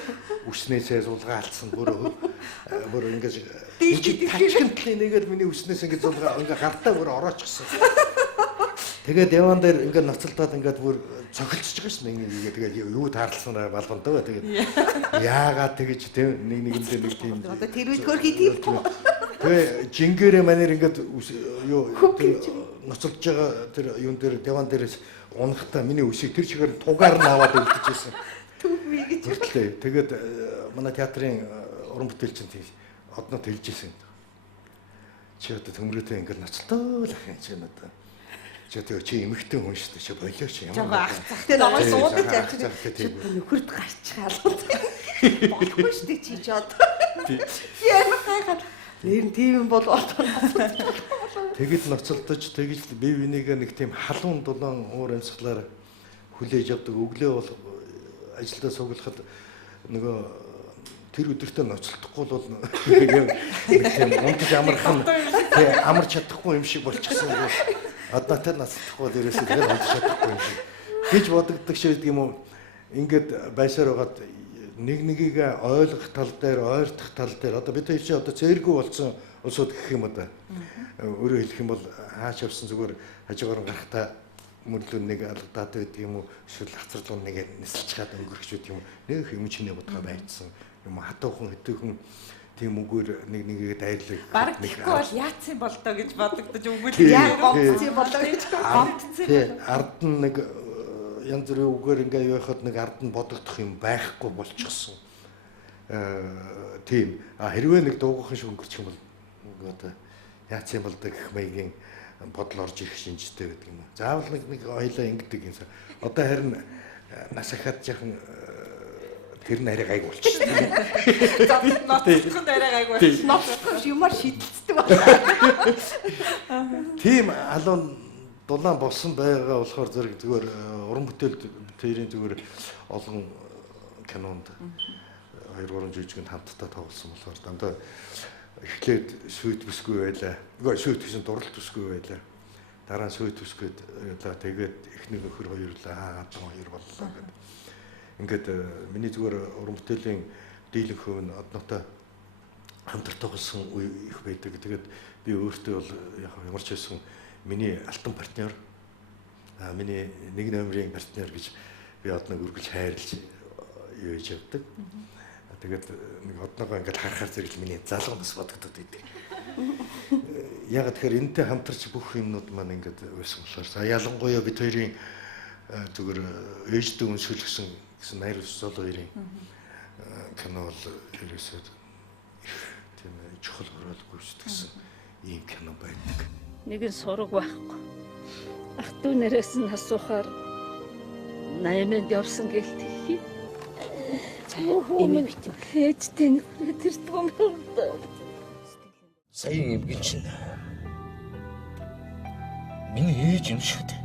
Үснээсээ суулгаа алдсан бүр ингэж тачгэнтлийн нэгээр миний үснээс ингэж суулгаа ингээ гартаа бүр ороочихсон. Тэгээд яван дээр ингээд ноцолдоод ингээд бүр цохилчж байгаа шин ингээ тэгээд юу таарласнараа балгондоо тэгээд яагаад тэгэж тийм нэгэндээ нэг тийм одоо тэр үед хөрхий тийм тэгээ жингэрэ манер ингээд юу ноцолж байгаа тэр юун дээр диван дээрээс унахтаа миний үсийг тэр чигээр тугаар нь аваад үлдчихсэн. Түвми гэж хэлээ. Тэгээд манай театрын уран бүтээлчин тийм одноо хэлжсэн. Чи одоо төмрөөтэй ингээд ноцолтоо л ах юм чи надаа. Чи эмэгтэй хүн шүү дээ. Чи болооч юм. Тэгээ намайг суудаж явчихсан. Нөхөрд гарчихаал. Болохгүй шүү дээ чи ч одоо. Ямар гайхаад нэр тийм болоод. Тэгэд ноцолдож тэгж бие бинийгээ нэг тийм халуун дулаан уур амьсгалаар хүлээж авдаг. Өглөө бол ажилдаа сууглахад нөгөө тэр өдөртөө ноцолдохгүй бол нэг тийм унтж амархан амарч чадахгүй юм шиг болчихсон. Одоо тэр насдахгүй бол ерөөсөө тэгэл унтж чадахгүй юм шиг гэж бодогддог шиг гэдэг юм уу. Ингээд байсаар байгаад нэг нэгийгээ ойлгох тал дээр, ойртох тал дээр одоо бид хоёр чи одоо цээргүй болсон улсууд гэх юм одоо өөрөөр хэлэх юм бол хаач явсан зүгээр хажуугаар гарахтаа мөрлөө нэг алгадаад байдаг юм уу эсвэл хацарлуун нэг нисэлж чад өнгөрч байдаг юм уу нэг юм чиний бодгоо байцсан юм хатуухан хөтөөхөн тийм үгээр нэг нэгээ дайрлаг баг тэгэхгүй бол яац юм бол доо гэж бодогдож өгвөл яг гомц юм болоо гэж гомцсон ард нь нэг янз бүрийн үгээр ингээ явахад нэг ард нь бодогдох юм байхгүй болчихсон. Тийм хэрвээ нэг дуугахын шиг өнгөрчих юм бол одоо яац юм бол гэх маягийн бодол орж ирэх шинжтэй гэдэг юм. Заавал нэг ойлоо ингэдэг юм. Одоо харин нас ахаад яхан тэр нь арай гайг болчихсон. ноцох арай гайг болчихсон. ноцох юмар шидэлцдэг байна. Тийм алуун дулаан болсон байгаа болохоор зүгээр уран бүтээл тэрийн зүгээр олон кинонд 2-3 жүжигэнд хамтдаа тоглосон болохоор дандаа эхлээд сүйт бүсгүй байлаа. Сүйт гэсэн дурлалт бүсгүй байлаа. Дараа нь сүйт бүсгээд тэгээд эхний нөхөр хоёрлаа хаалган хоёр боллоо гэдэг. Ингээд миний зүгээр уран бүтээлийн дийлэнх хөв нь одноотой хамтар тоглосон үе их байдаг. Тэгээд би өөртөө бол ямар ч байсан миний алтан партнер миний нэг номерын партнер гэж би одног үргэлж хайрлаж юу хийж явдаг. Тэгээд нэг одноогоо ингээд харахаар зэрэг миний залуу нас бодогдод идэв. Яг тэгэхээр энэтэй хамтарч бүх юмнууд маань ингээд байсан болохоор ялангуяа бид хоёрын зүгээр ээжтэй үнсүүлсэн гэсэн Найр Усол хоёрын кино бол ерөөсөө тийм чухал хөрөөл гүйцэтгсэн ийм кино байдаг. Нэгэн сураг байхгүй. Ах トゥ нэрээс нь асуухаар 80-нд явсан гэлт хий. Эмээ бит. Ээжтэй тэртгүм байна. Саяын эмгэн чинь миний ээж юм шүү дээ.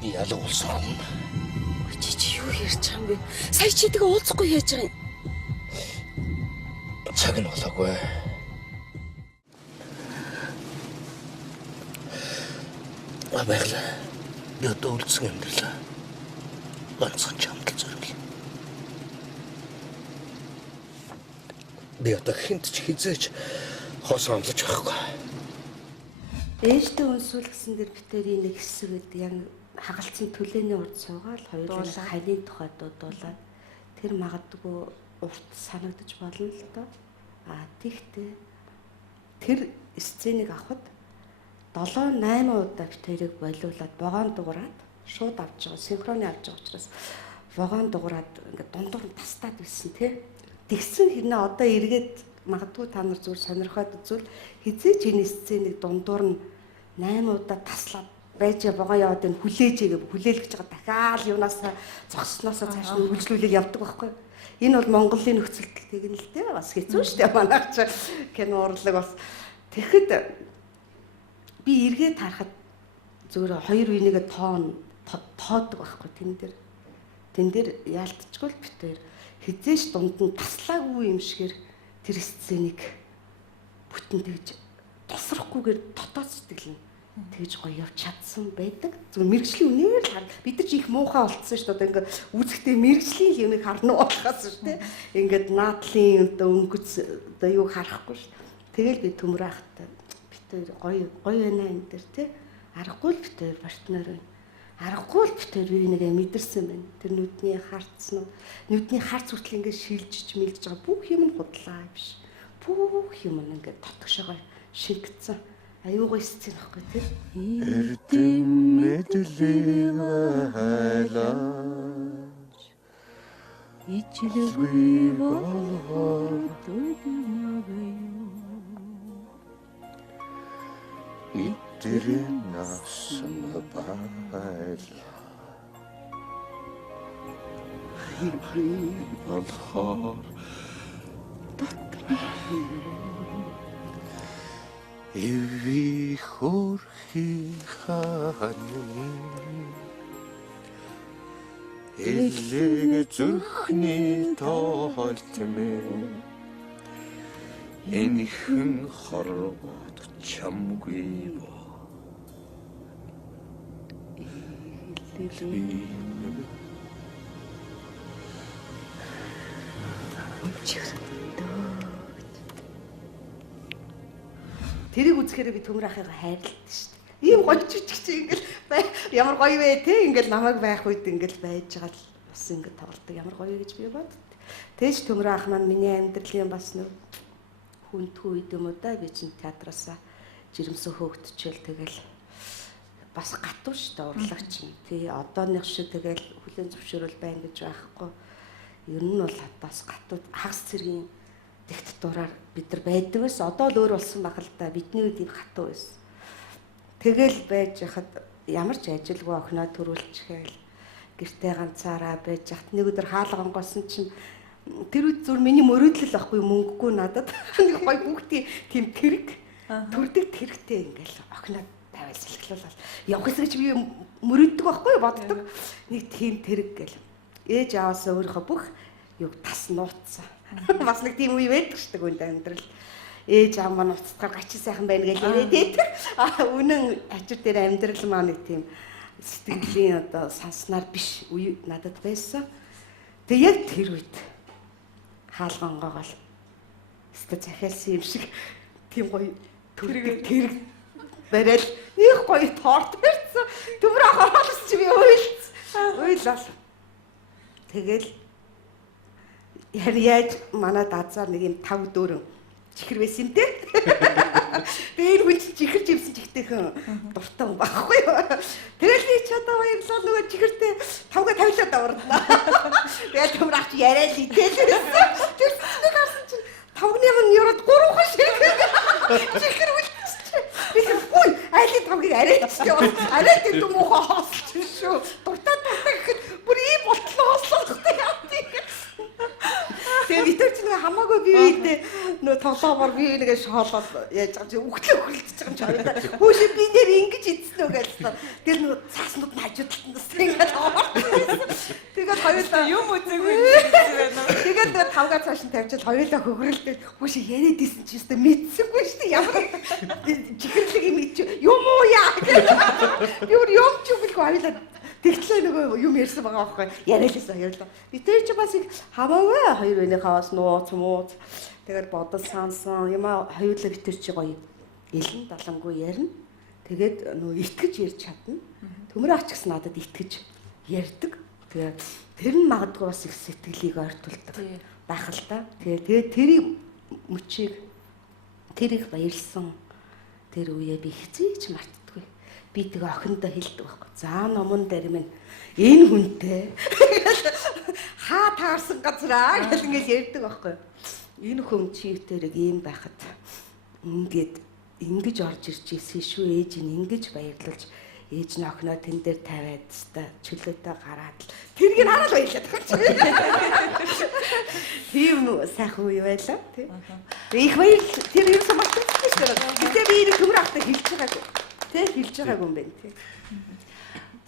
Би ялга болсон юм. Чи юу ярьж байгаа юм бэ? Сая чи тэгээ уулзахгүй яаж байгаа юм? Цаг нь болоогүй. Баярлалаа. Би одоо үлдсэн юм дэрлээ. Ганцхан чамд зориул. Би одоо хинт ч хизээч хос амлаж байхгүй. Ээжтэй үнсүүл гэсэн дэр битэрийн нэг хэсэг гэдэг яг хагалцсан төлөөний урд суугаад хоёулаа хайлын тухай дуудуулаад тэр магадгүй урт санагдаж болно л доо. Тэгтээ тэр сценийг авахд 7-8 удаа битэрийг болиулаад вагон дуурайд шууд авч байгаа синхроны авч байгаа учраас вагон дуурайд ингээд дундуур нь тастаад байсан тий. Тэгсэн хэрнээ одоо эргээд магадгүй та нар зүгээр сонирхоод үзвэл хизээч энэ сценийг дундуур нь 8 удаа таслаад байж байгаа яваад энэ хүлээжээгээ хүлээлгэж байгаа дахиад юунаасаа зогсноосоо цааш нь үргэлжлүүлэг явдаг байхгүй. Энэ бол Монголын нөхцөлд тэгнэ л дээ бас хэцүү шүү дээ манайх ч кино урлаг бас тэгэхэд би эргээд харахад зүгээр хоёр үеийгээ тоодог байхгүй тэн дээр яалтчгүй л битээр хизээш дунд нь таслаагүй юм шигээр тэр сценийг бүтэн тэгж тосрохгүйгээр дотоод сэтгэл нь тэгж гоё явж чадсан байдаг. Зүгээр мэрэгжлийн үнээр л хар. Бид нар ч их муухай болцсон шүү дээ. Ингээд үзэхдээ мэрэгжлийн юмыг харна болохоос шүү дээ. Ингээд наадлын одоо өнгөц одоо юу харахгүй шүү. Тэгэл би төмөр ахтай бид гоё байна энэ дэр тий. Аргагүй л бид партнер байна. Аргагүй л бид би нэгэ мэдэрсэн байна. Тэр нүдний харцсан уу? Нүдний харц хүртэл ингээд шилжиж мэлж байгаа бүх юм нь худлаа биш. Бүх юм нь ингээд дотгошогоо шингэцэн. Аюугаа сцен ахгүй тий. Эрдэм мэдлэг хайлаач ичилгүй болоод дуудмагай итэрэн насан байла хипри болхоор Эви хорхи ханин элэг зүрхний тоолтмэн энэхэн хорвоод чамгүй бо Тэрийг үзэхээр би төмөр ахыг хайрлалтай шүү дээ. Ийм гоё чичиг чи ингээл ямар гоё вэ те ингээл намайг байх үед ингээл байж байгаа л бас ингээд тоглолдог ямар гоё гэж би бодд. Тэгэж төмөр ах маань миний амьдралын бас нэг хүндхүү үед юм уу да би чинь театраасаа жирэмсэн хөөгдчихэл тэгэл бас гатуу шүү дээ урлагч нь. Тий одооных шиг тэгэл хүлэн зөвшөөрөл байна гэж байхгүй. Ер нь бол бас гатуу хагас цэргийн диктатураар бид нар байдаг байсан. Одоо л өөр болсон баг л да. Бидний үед ийм хатуу байсан. Тэгэл байж хахад ямар ч ажилгүй охиноо төрүүлчихээл гэртээ ганцаараа байж хат нэг өдөр хаалга онгоосон чинь тэр үед зүр миний мөрөөдөл ахгүй мөнгөгүй надад нэг гой бүгдийн тийм тэрэг төрдөг тэрэгтэй ингээл охиноо тавиал сэлгэлүүлэл явах гэсэн чи би мөрөөддөг байхгүй боддог. Нэг тийм тэрэг гэл ээж аваасаа өөрийнхөө бүх юу тас нууцсан. Бас нэг тийм үе байдаг шүү дээ үнд амьдрал. Ээж аав маань уцтгаар гачи сайхан байна гэж яриад байдаг. Үнэн ачир дээр амьдрал маань нэг тийм сэтгэлийн одоо санснаар биш үе надад байсан. Тэгээ яг тэр үед хаалгангоогоол өстө захиалсан юм шиг тийм гоё тэрэг барайл их гоё торт барьсан. Төмөр ахаас чи би уйлал. Тэгэл яаж манай дазаар нэг юм 5 4 чихэр байсан юм те. Тэр хүн чихэр живсэн чихтэйхэн дуртай хүн байхгүй юу. Тэгэл би ч одоо баярлал нөгөө чихэртэй 5-га тавилаад аварна. Тэгэл төмөр ах чи яриа л идэлсэн. Тэр нэг харсан чинь 5-ны мань яраад 3 хүн шиг. Чихэр үлдчихсэн. Би ой айлын 5-ыг арайч тий. Арай тэр дүмөөхөө хоосч шүү. Дуртай гэхэд бүр ийм болтлоо хослохтой яа тий. Тэгээ бид ч нэг хамаагүй бие нөө тоглоомор би нэгэ шоолоод яаж байгаа чи үхлээ хөрлөж байгаа юм чи хоёулаа. Хүүши би нэр ингэж идсэн үү гэсэн. Тэр нөө цааснууд нь хажуудалтнаас ингээд тэгээд хоёулаа юм үзээгүй гэсэн байна. Тэгээд нөө 5-га цааш нь тавьчихад хоёулаа хөгрөлдөө хүүши яриад исэн чи өстө мэдсэнгүй шүү дээ. Ямар чихэрлэг юм чи юм уу яа гэж. Би өөр юм ч үгүй хоёулаа тэгтлээ нөгөө юм ярьсан байгаа байхгүй яриалсан хоёулаа. Би тэр чи бас их хамаагүй хоёр өнийхөөс нууц мууц тэгээд бодол сансан юм хоёулаа би тэр чи гоё элэн далангүй ярина. Тэгээд нөгөө итгэж ярьж чадна. Төмөр ач гэсэн надад итгэж ярьдаг. Тэгээд тэр нь магадгүй бас их сэтгэлийг ойртуулдаг байх л та. Тэгээд тэрийг мөчийг тэрийг баярлсан тэр үеэ би хэзээ ч мартдаггүй. Би тэгээ охиндоо хэлдэг байхгүй. За номон дээр минь энэ хүнтэй хаа таарсан газраа гэж ингэж ярьдаг байхгүй. Энэ хүн чивтэрэг ийм байхад ингээд ингэж орж ирж ирсэн шүү ээж нь ингэж баярлуулж ээж нь охиноо тэн дээр тавиад та чөлөөтэй гараад тэрийг нь хараад баярлаад тахчих. Тийм сайхан үе байлаа тий. Их баяр тэр юм самартсан шүү дээ. Гэтэ би энэ төмөр ахтай хэлж байгаагүй. Тэ хэлж байгаагүй юм байна тий.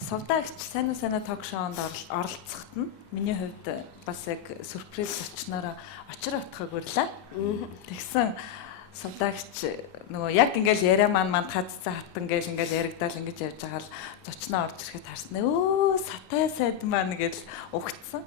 Сувдаагч сайн уу сайнаа ток шоунд оролцоход нь миний хувьд бас яг сюрприз зочноор очир утгаг үрлээ. Тэгсэн сувдаагч нөгөө яг ингээл яриа маань хаццаа хатан гээл ингээл яригдаал ингэж явж байгаа л зочноо орж ирэхэд харсан. Өө сатай сайд маань гэж угтсан.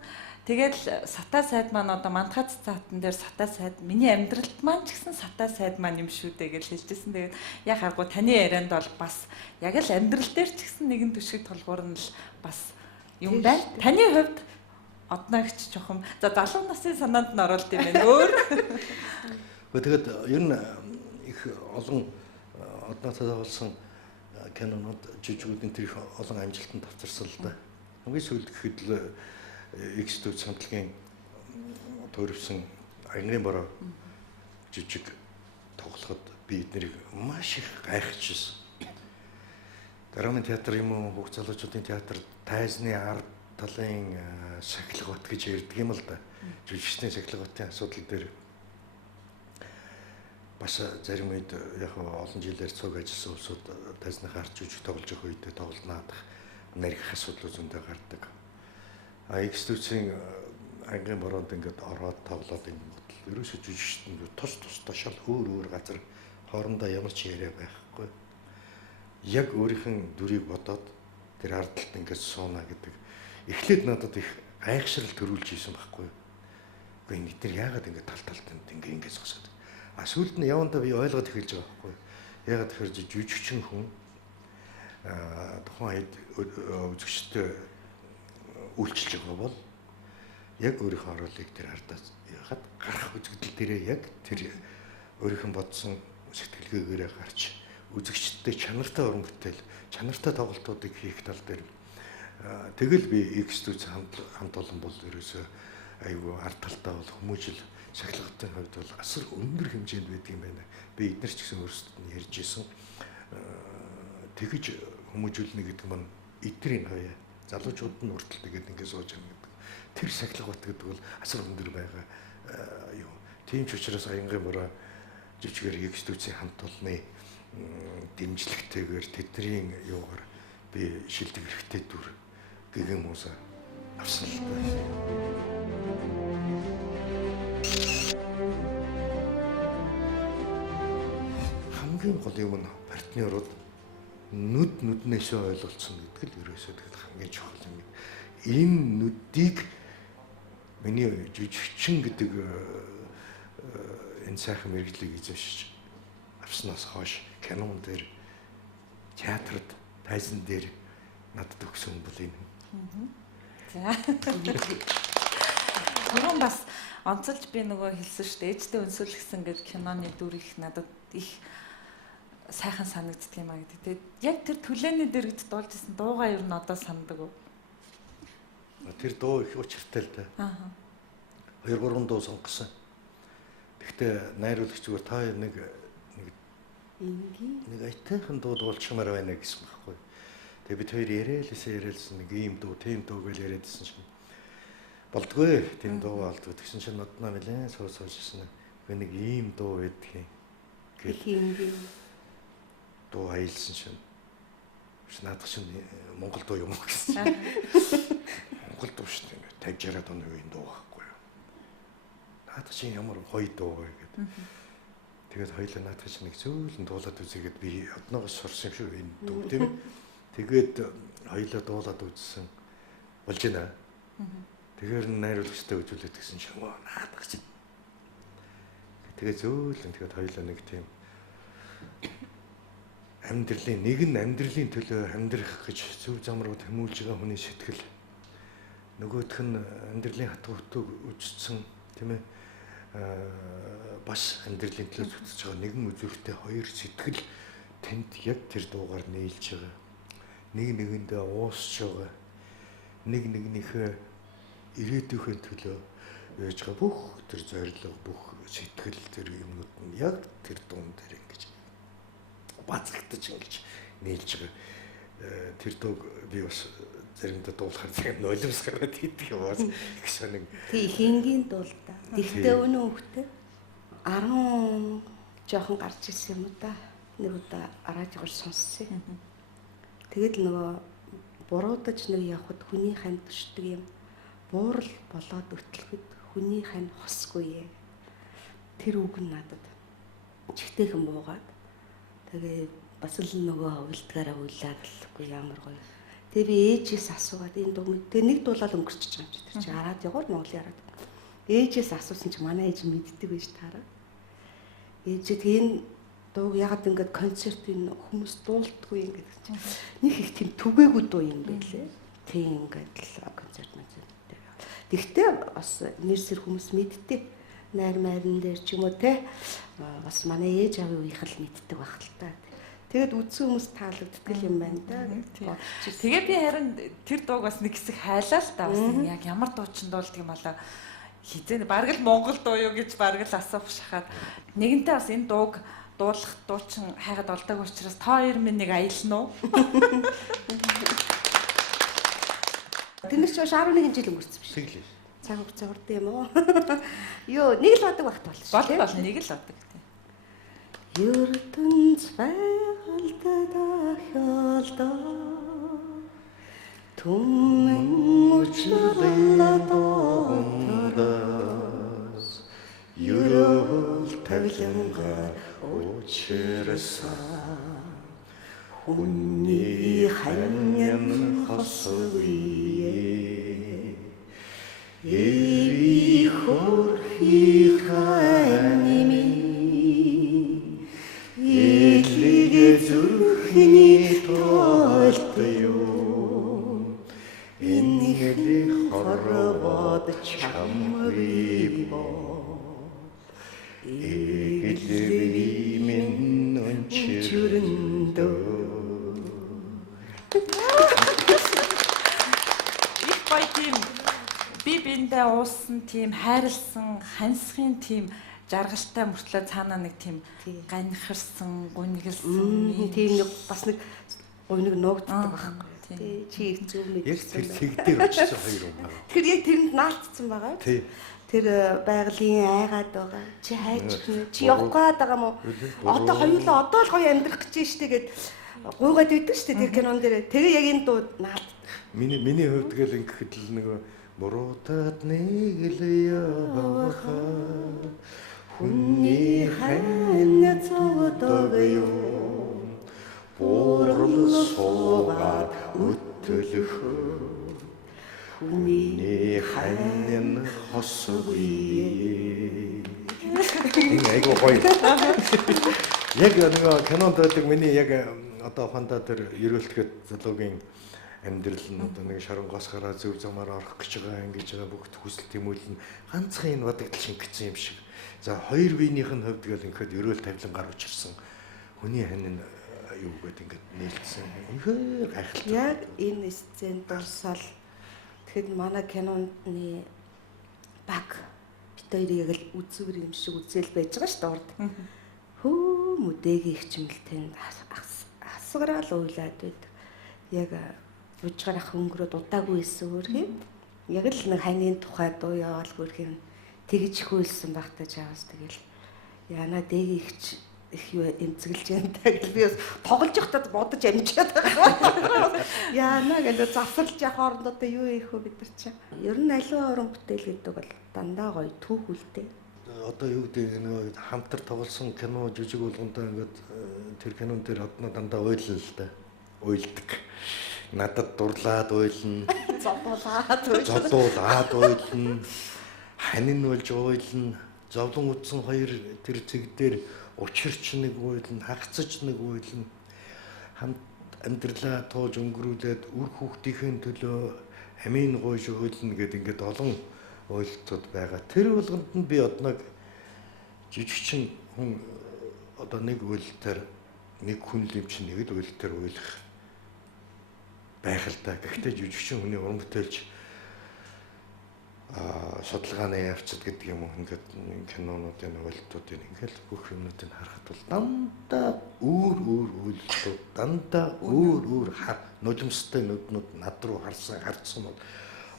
Тэгэл сатай сайд маань одоо мандхац цаатан дээр сатай сайд миний амьдралд маань ч гэсэн сатай сайд маань юм шүү дээ гэж хэлжсэн. Тэгээд яг харгуу таны ярианд бол бас яг л амьдрал дээр ч гэсэн нэгэн төшиг толгуур нь л бас юм байна. Таны хувьд однаагч жоохон за залуу насны санаанд нь оролт юм байна. Өөр. Тэгээд ер нь их олон одноо цаавалсан кинонууд жижигүүдийн тэр их олон амжилтанд тавцарсан л да. Хамгийн сүүлд гэхэд л X-Studio хамтлагийн төрөвсөн ангарын бороо жижиг тоглоход би эднийг маш их гайхажсэн. Драмын театр юм уу хүүхд залуучуудын театр тайзны ард талын сахилга бат гэж ярьдаг юм л да. Жүжигчдийн сахилга батын асуудал дээр бас зарим үед яг олон жилээр цуг ажилласан улсууд тайзны харж жүжиг тоглож байгаа үедээ тоглолнаад нарийн асуудал зөндөө гардаг. X-Studio-ийн ангарын бороонд ингээд ороод тоглоод юм бол ерөөсөө жүжигчдэн тус тушаал өөр газар хоорондоо ямар ч яриа байхгүй. Яг өөрийнх нь дүрийг бодоод тэр ардталд ингээд сууна гэдэг. Эхлээд надад их гайхшрал төрүүлж ийсэн байхгүй. Гэхдээ энэ тэр яагаад ингээд талтанд ингээд зогсоод. Сүүлд нь явандаа би ойлгоод эхэлж байгаа байхгүй. Яагаад тэгэхээр жүжигчин хүн тухайн хэд үзэгчтэй үйлчилж байгаа бол яг өөрийнхөө оруулыг тэр ардаас яхад гарах үзэгдэл дээрээ яг тэр өөрийнх нь бодсон сэтгэлгээгээрээ гарч үзэгчдтэй чанартай уран бүтээл, чанартай тоглолтуудыг хийх тал дээр тэгэл би X-Studio хамт олон бол ерөөсөө айгүй ард талтаа бол хүмүүжил сахилгатын хувьд бол асар өндөр хэмжээнд байдаг юм байна. Би эдгээр ч гэсэн өөрсдөд нь ярьж исэн. Тэгэж хүмүүжүүлнэ гэдэг маань эдгэрийн хаяа залуучууд нь хүртэл тэгээд ингээд сууж байгаа гэдэг. Тэр сахилга бат гэдэг бол асар өндөр байгаа юу. Тийм ч учраас ангарын бороо жижигээр X-Studio хамт олонны дэмжлэгтэйгээр тэдний юугаар би шилдэг хэрэгтэй дүр гэгэн муусаа авсан л та. хамгийн гол юм нь партнерууд нүднээсээ ойлголцсон гэдэг л ерөөсөө тэгэл хамгийн чухал юм. Энэ нүдийг миний жижигчин гэдэг энэ сайхан мэргэжлийг эзэмшиж авснаас хойш кинон дээр, театрт, тайзан дээр надад өгсөн бол энэ. За. Түрүүн бас онцолж би нөгөө хэлсэн шүү дээ. Ээжтэй өнсөөлгсөн гэдэг киноны дүр их надад их сайхан санагддаг юм аа гэдэг. Тэгээд яг тэр түлээний дэрэгд дуулж исэн дуугаа ер нь одоо санддаг уу? Тэр дуу их учиртай л да. 2-3 дуу сонгосон. Гэхдээ найруулагч зүгээр та нэг айтайхан дуу дуулчихмаар байна гэсэн байхгүй. Тэгээ бид хоёр яриалсан нэг ийм дуу, тийм дуу гэж яриадсэн чинь болдгоо. Тийм дуу болдгоо. Тэгсэн чинь нодноо нэлээд суужсэн. Нэг ийм дуу байдгийг гэх дуу аялсан шин. Наадах шин Монгол дуу юм гэсэн. Монгол дуу шүү дээ. 50-60 оны үеийн дуу байхгүй юу. Наадах шин ямар гоё дуу вэ гэдэг. Тэгээд хоёулаа наадах шин нэг зөөлөн дуулаад үзээгээд би одноогоос сурсан юм шүү энэ дуу тийм ээ. Тэгээд хоёулаа дуулаад үзсэн болж байна. Тэгэхээр найруулагчтай үзүүлээд гэсэн чинь наадах шин. Тэгээд зөөлөн тэгээд хоёулаа нэг тийм амьдралын нэг нь амьдралын төлөө амьдрах гэж зөв зам руу тэмүүлж байгаа хүний сэтгэл, нөгөөх нь амьдралын хатгуутыг үжицсэн тийм ээ бас амьдралын төлөө зүтж байгаа нэгэн үзүүртэй хоёр сэтгэл тэнд яг тэр дуугаар нийлж байгаа. Нэг нэгэндээ уусч байгаа. Нэг нэгнийхээ ирээдүйн төлөө яаж байгаа бүх тэр зорилго, бүх сэтгэл тэр юмнууд нь яг тэр дуун дээр ингэж бацагдаж ингэж нийлж байгаа. Тэр дууг би бас заримдаа дуулахаар зэрэг нулимс гараад идэх юм байна. Их сонин. Тий хингийн дуул да. Тэгтээ өнөө хөхтэй 10 жоохон гарч ирсэн юм да. Нэг удаа радиогоор сонссон. Тэгэл нөгөө буруудаж нэг явхад хүний хань төшдөг юм. Буурал болоод өтлөхөд хүний хань хосгүй. Тэр үг нь надад чихтэйхэн буугаад тэгээ бас л нөгөө хөвөлдгаараа уйлаад лгүй ямар гоё. Тэгээ би ээжээс асуугаад энэ дуу тэгээ нэг дуулаад өнгөрчихөж байгаа юм чи тэр чи хараад явал Монголын хараад. Ээжээс асуусан чи манай ээж мэддэг байж таараа. Ээж тэгээ энэ дууг ягаад ингэж концертын хүмүүс дуулдаггүй ингэж чи нэг их тийм түгээгүй дуу юм байлээ. Тийм ингэж л концерт дээр. Тэгтээ бас нэрсэр хүмүүс мэддэг. Найр майрн дээр ч юм уу те бас манай ээж аавын үеийнх л мэддэг байх л та. Тэгэд үдсэн хүмүүс таалагддаг юм байна да. Тэгээ би харин тэр дууг бас нэг хэсэг хайлаа л та. Бас яг ямар дуучин дуулдаг юм болоо хизээ бараг л Монгол дуу юу гэж бараг л асуух шахаад нэгэнтээ бас энэ дууг дуулах дуучин хайгаад олдог учраас та хоёр минь нэг аялна уу? Тэрнээс ч 11 жил өнгөрсөн биш. Тэглээ. Цаг хугацаа урд юм уу? Йоо, нэг л бадаг багт болно шүү. Бол нэг л бадаг тийм. ертөнц байгальдаа дахиалдаа түмэн учлалаад ондаас ерөөл тавилангаар учирсан хүний ханьян хосвие и хорхи ханими илигэ зүрхний толтё энэхли хорвоод чамрибо эгэлви минь өнчөрөндөө их гоё тийм би биндээ уусан тийм хайрлсан хансхийн тийм жаргалтай мөртлөө цаанаа нэг тийм ганихарсан гүнгэлсэн тийм нэг бас нэг гуниг нуугддаг байхгүй. Тий чи их зөв мэдсэн. Яг тэр цэгдэр очсон хоёр юм байна. Тэр яг тэрэнд наалтсан байгаа. Тий. Тэр байгалийн айгаад байгаа. Чи хайж чи явах гээд байгаа юм уу? Одоо хоёулаа одоо л гоё амьдрах гэж штэ гэд гуйгаад өгдөг штэ тэр кинон дээр. Тэгээ яг энэ дуу наалт. Миний хувьд гэл ингэхэд л нөгөө буруудад нэг л явахаа Хүний хань цогдог юу Бурал суугаад өтөлөх Хүний хань хосгүй Энэ айгуу гоё. Яг нэг кинонд байдаг миний яг одоо фанта тэр ерөөлтгээд залуугийн амьдрал нь одоо нэг шоронгоос гараа зөв замаар орох гэж байгаа ингэж байгаа бүгд хүсэл тэмүүлэл нь ганцхан энэ бадагдал шингэсэн юм шиг. За хоёр биенийх нь хувьд гэл ингээд ерөөл тавилан гар учирсан хүний хань нь юу гэдэг ингээд нээлтсэн. Ихээ гайхалтай. Яг энэ сцен дуусал тэгэхэд манай киноны баг бит хоёрыг яг л үзүүр юм шиг үзэл байж байгаа шүү дээ урд. Хөө мүдэгийн хчмэл тэнд асгараал уйлаад байдаг. Яг бужгаар ах өнгөрөөд удаагүй байсан өөрхий. Яг л нэг ханийн тухай дуу яваал хөрхий тэгж хөөлсөн багтаа жаавас тэгэл яна дээгийгч их юу эмзэглэж байна гэл би бас тоглож явахдаа бодож амжаад байгаа. Яна гэдэг завсарлаж явах хооронд одоо юу ийх вэ бид нар чинь. Ер нь аливаа уран бүтээл гэдэг бол дандаа гоё түүхүүлтэй. Одоо юу гэдэг нэг хамтар тоглосон кино жижиг болгондоо ингээд тэр кинон дээр одноо дандаа ойлно л да. Уйлдаг. Надад дурлаад ойлно. Зодуулаад ойлно. Ханин болж ойлно. Зовлон утсан хоёр тэр цэг дээр учирч нэг ойлно, хагцаж нэг ойлно. Хамт амьдралаа тууж өнгөрүүлээд үр хүүхдийн төлөө амийн гойж ойлно гэдэг ингээд олон ойлтууд байгаа. Тэр болгонд нь би одног жижигчин хүн одоо нэг ойлтоор нэг хүн лимч нэг л ойлтоор ойлох байх л да. Гэхдээ жижигчин хүний уран бүтээлч судалгааны явцад гэдэг юм уу ингээд кинонуудын ойлтуудын ингээд бүх юмнуудыг харахад бол дандаа өөр үйлдэлүүд дандаа өөр нулимстай нүднүүд над руу харцсан бол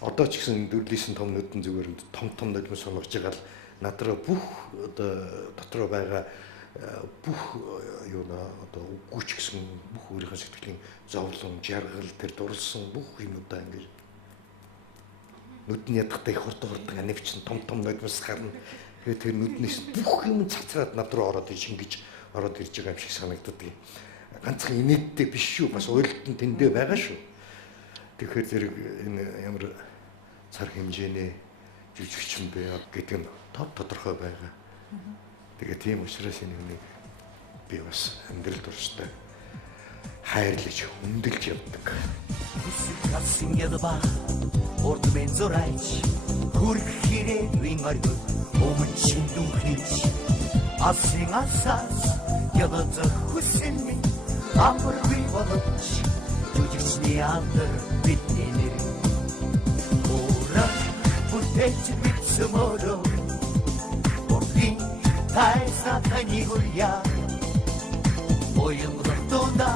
одоо ч гэсэн дөрвөлийнсэн том нүдэн зүгээр том нулимс суулгаж байгаа л над руу бүх одоо дотроо байгаа бүх юу нэ одоо үгүйч гэсэн бүх өөрийнхөө сэтгэлийн зовлон, жаргал тэр дурлсан бүх юмудаа ингээд нүдний ядахтай их хурдан анивч том нулимс харна. Тэгээд тэр нүднээс бүх юм цацраад над руу ороод шингэж ороод ирж байгаа юм шиг санагддаг. Ганцхан инээдтэй биш шүү. Бас ойлт нь тэндээ байгаа шүү. Тэгэхээр зэрэг энэ ямар цар хэмжээний жүжигчин бэ гэдэг нь тодорхой байгаа. Тэгээ тийм учраас энэ хүнийг би бас амьдрал дуртай хайрлаж хүндэлж явдаг. Урд мен зурайч хүрх хэрэг вингар өмчин дүүхийч асын асас ядаж хүсэмми амаргүй боловч жүжигчний амдар бидний нэр ора бүтээч бицморо урдын тайса танигурья оюнгдонда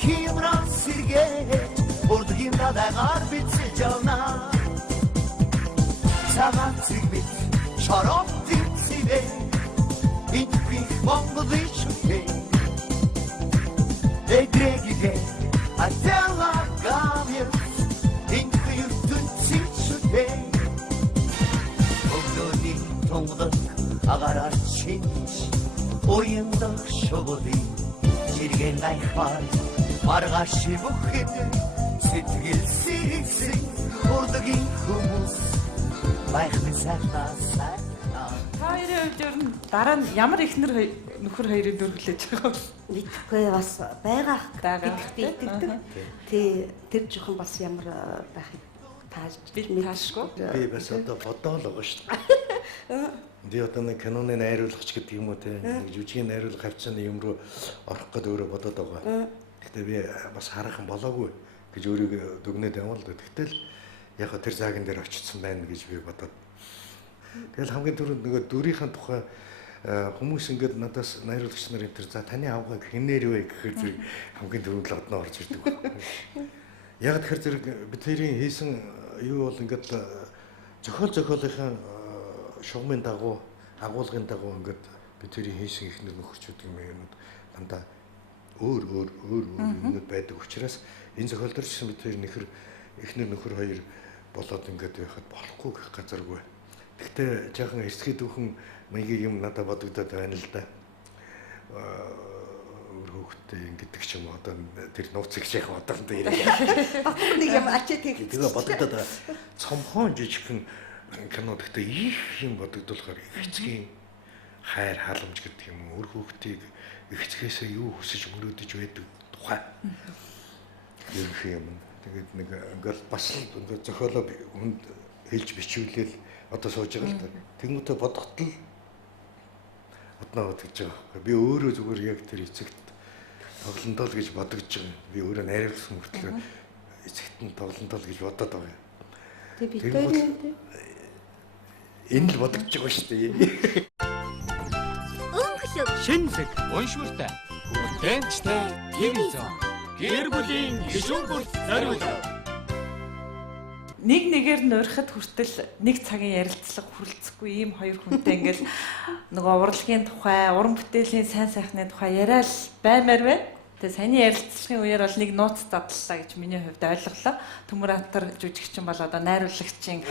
химран сэргэж урдын дадагаар бицэж явна цагаан цэгбит шорон тэмцэвэ интгүй Монголын шүтээ эгрэgiге атела гамьер интгүй ертөнцийн шүтээ Монголын тонгод агараар чинж уяндах шогодын жиргэн гайхаар маргааш бүхэд сэтгэл сэрэгсэн урдгийн хүмүүс байхны сайхнаа хоёрын үед ер нь дараа нь ямар ихнэр нөхөр хоёрын дүр хүлээж байгаа вэ? Мэдхгүй бас байгаа итгэдэг. Тэр жоохон бас ямар байхыг таашгүй. Би бас одоо бодоол байгаа шүү дээ. Би одоо нэг киноны найруулагч гэдэг юм уу те нэг жүжигийн найруулга хавцааны юм руу орох гэдэг өөрөө бодоод байгаа. Гэхдээ би бас харах юм болоогүй гэж өөрийгөө дүгнээд яваа л да. Тэгтэл яг тэр цагийн дээр очсон байна гэж би бодоод. Тэгэл хамгийн түрүүнд нөгөө дүрийнхэн тухай хүмүүс ингээд надаас найруулагч нар энэ тэр за таны авгаг хинээр вэ гэхээр зэрэг хамгийн түрүүнд л одноо орж ирдэг. Яг тэгэхээр зэрэг бидний хийсэн юу бол ингээд зохиолынхаа шугамын дагуу агуулгын дагуу ингээд бидний хийсэн ихнэр нөхөрчүүдийн юмнууд дандаа өөр юмнууд байдаг учраас энэ зохиолдор ч гэсэн бид ихнэр нөхөр хоёр болоод ингээд байхад болохгүй гэх газаргүй. Гэхдээ жоохон эсрэхий дүүхэн маягийн юм надад бодогдоод байна л да. Өөр хүүхдээ ингэдэг ч юм одоо тэр нууцыг шийх бодсон дээр. Нэг юм ачаа тэгж. Тэгээ бодогдоод цомхон жижигхэн кино гэхдээ их юм бодогдуулахаар эцгийн хайр халамж гэдэг юм өөр хүүхдийг эцгээсээ юу хүсэж мөрөөдөж байдаг тухай. Ерөнх юм. Тэгээд нэг ингээл бас л ингээд зохиолоо хүнд хэлж бичүүлээл одоо сууж байгаа л та. Тэнгүүтээ бодготол бодноо гэж байгаа. Би өөрөө зүгээр яг тэр эцэгт тоглондоо л гэж бодогдож байгаа. Би өөрөө найруулсан мөртлөө эцэгт нь тоглондоо л гэж бодоод байгаа. Тэг бид хоёрын энэ л бодогдож байгаа шүү дээ. Шинэлэг уншмартай хүртээмжтэй телевизэн гэр бүлийн гишүүн бүрт зориулав. Нэг нэгээр нурихад хүртэл нэг цагийн ярилцлага хүрэлцэхгүй ийм хоёр хүнтэй ингээл нөгөө урлагийн тухай, уран бүтээлийн сайн сайхны тухай яриад баймаар байна. Тэгээ саяны ярилцлагын үеэр бол нэг нууц задлаа гэж миний хувьд ойлголоо. Төмөр Атар жүжигчин бол одоо найруулагчийн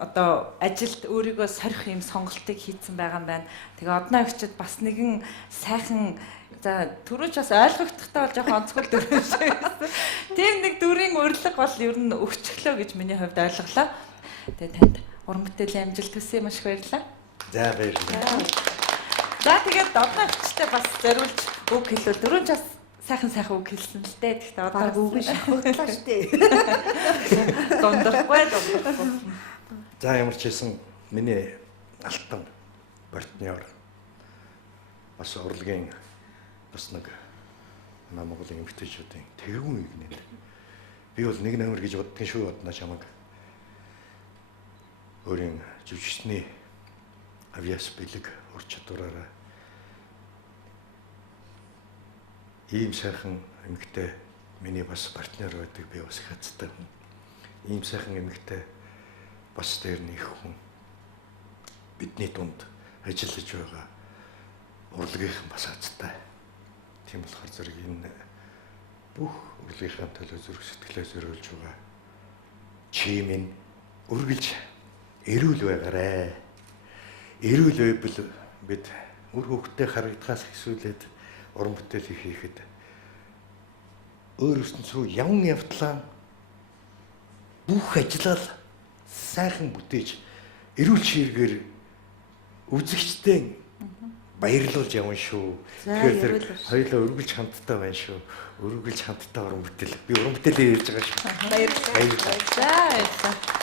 одоо ажилд өөрийгөө сорих юм сонголтыг хийцэн байгаа юм байна. Тэгээ одноо өгчөд бас нэгэн сайхан за түрүүч бас ойлгогдохтой бол жоохон онцгой дүр шиг. Тийм нэг дүрийн урилга бол ер нь өвчлөө гэж миний хувьд ойлголоо. Тэгээ танд уран бүтээлийн амжилт хүсье маш их баярлалаа. За баярлалаа. За тэгээд одноо өгчтэй бас зориулж үг хэлвэл түрүүч бас сайхан үг хэлсэн л дээ. Гэхдээ одоо үгүй шахууллаа шүү дээ. Дондорхгүй. За ямар ч хэлсэн миний алтан партнер бас урлагийн бас нэг манай Монголын эмэгтэйчүүдийн тэргүүн игнэ. Би бол нэг номер гэж боддгийн шүү одноо чамаг. Өөрийн жүжигчний авьяас бэлэг ур чадвараараа ийм сайхан эмэгтэй миний бас партнер байдаг би бас их хацтай хүн. Ийм сайхан эмэгтэй бас дээр нэг хүн бидний дунд ажиллаж байгаа урлагийнхан бас хацтай. Тийм болохоор зэрэг энэ бүх урлагийнхаа төлөө зүрх сэтгэлээ зориулж байгаа чимэн үргэлж эрүүл байгаарэ. Эрүүл байвал бид үр хөвгтөд харагдахаас ихсүүлээд уран бүтээл хийхэд өөр ертөнц рүү явн явтлаа бүх ажиллал сайхан бүтээж эрүүл ширгээр үзэгчтэй баярлуулж явна шүү. Тэгэхээр хоёулаа өргөлж хамтдаа байна шүү. Өргөлж хамтдаа уран бүтээл. Би уран бүтээлээ ярьж байгаа шүү. Баярлалаа. За.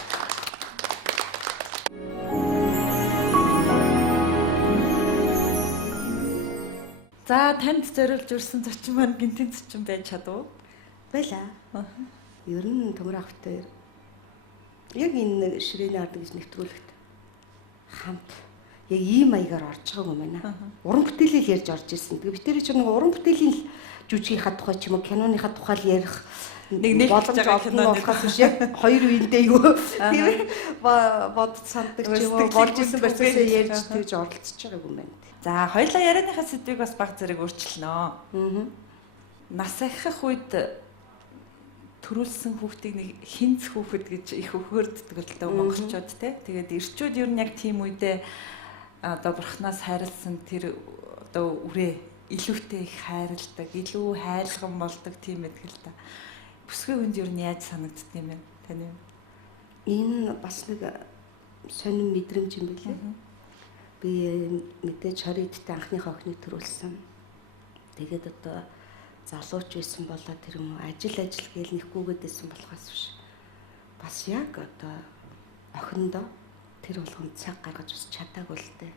За танд зориулж өрсөн зочин маань гинтийн зочин байж чадав уу? Байлаа. Ер нь Төмөр ахтай яг энэ ширээний ард гэж нэвтрүүлэхэд хамт яг ийм маягаар орж байгаа юм байна. Уран бүтээлийг ярьж орж ирсэн. Тэгээ бид тэр чинь нэг уран бүтээлийн жүжигийнхаа тухай ч юм уу киноныхаа тухай л ярих нэг боломж олно болохоос биш яг хоёр үедээ юу тийм бод санддаг ч юм уу болж исэн процессыг ярьж тэгж оролцож байгаа юм байна. За хоёулаа ярианыхаа сэдвийг бас баг зэрэг өөрчилнө. Нас ахих үед төрүүлсэн хүүхдийг нэг хинц хүүхэд гэж их өхөөрддөг л дөө монголчууд те. Тэгээд эрчүүд ер нь яг тийм үедээ одоо бурхнаас хайрлсан тэр одоо үрээ илүүтэй их хайрладаг, илүү хайрлган болдог тийм эдгэл та. Бүсгүй хүнд ер нь яаж санагддаг юм бэ? Таны энэ бас нэг сонин мэдрэмж юм билээ. Би мэдээж харидтай анхныхаа охиныг төрүүлсэн. Тэгээд одоо залууч байсан болоо тэр юм ажил гээл нэхгүйгээд байсан болохоос биш. Бас яг одоо охиндоо тэр болгонд цаг гаргаж ус чадаагүй л дээ.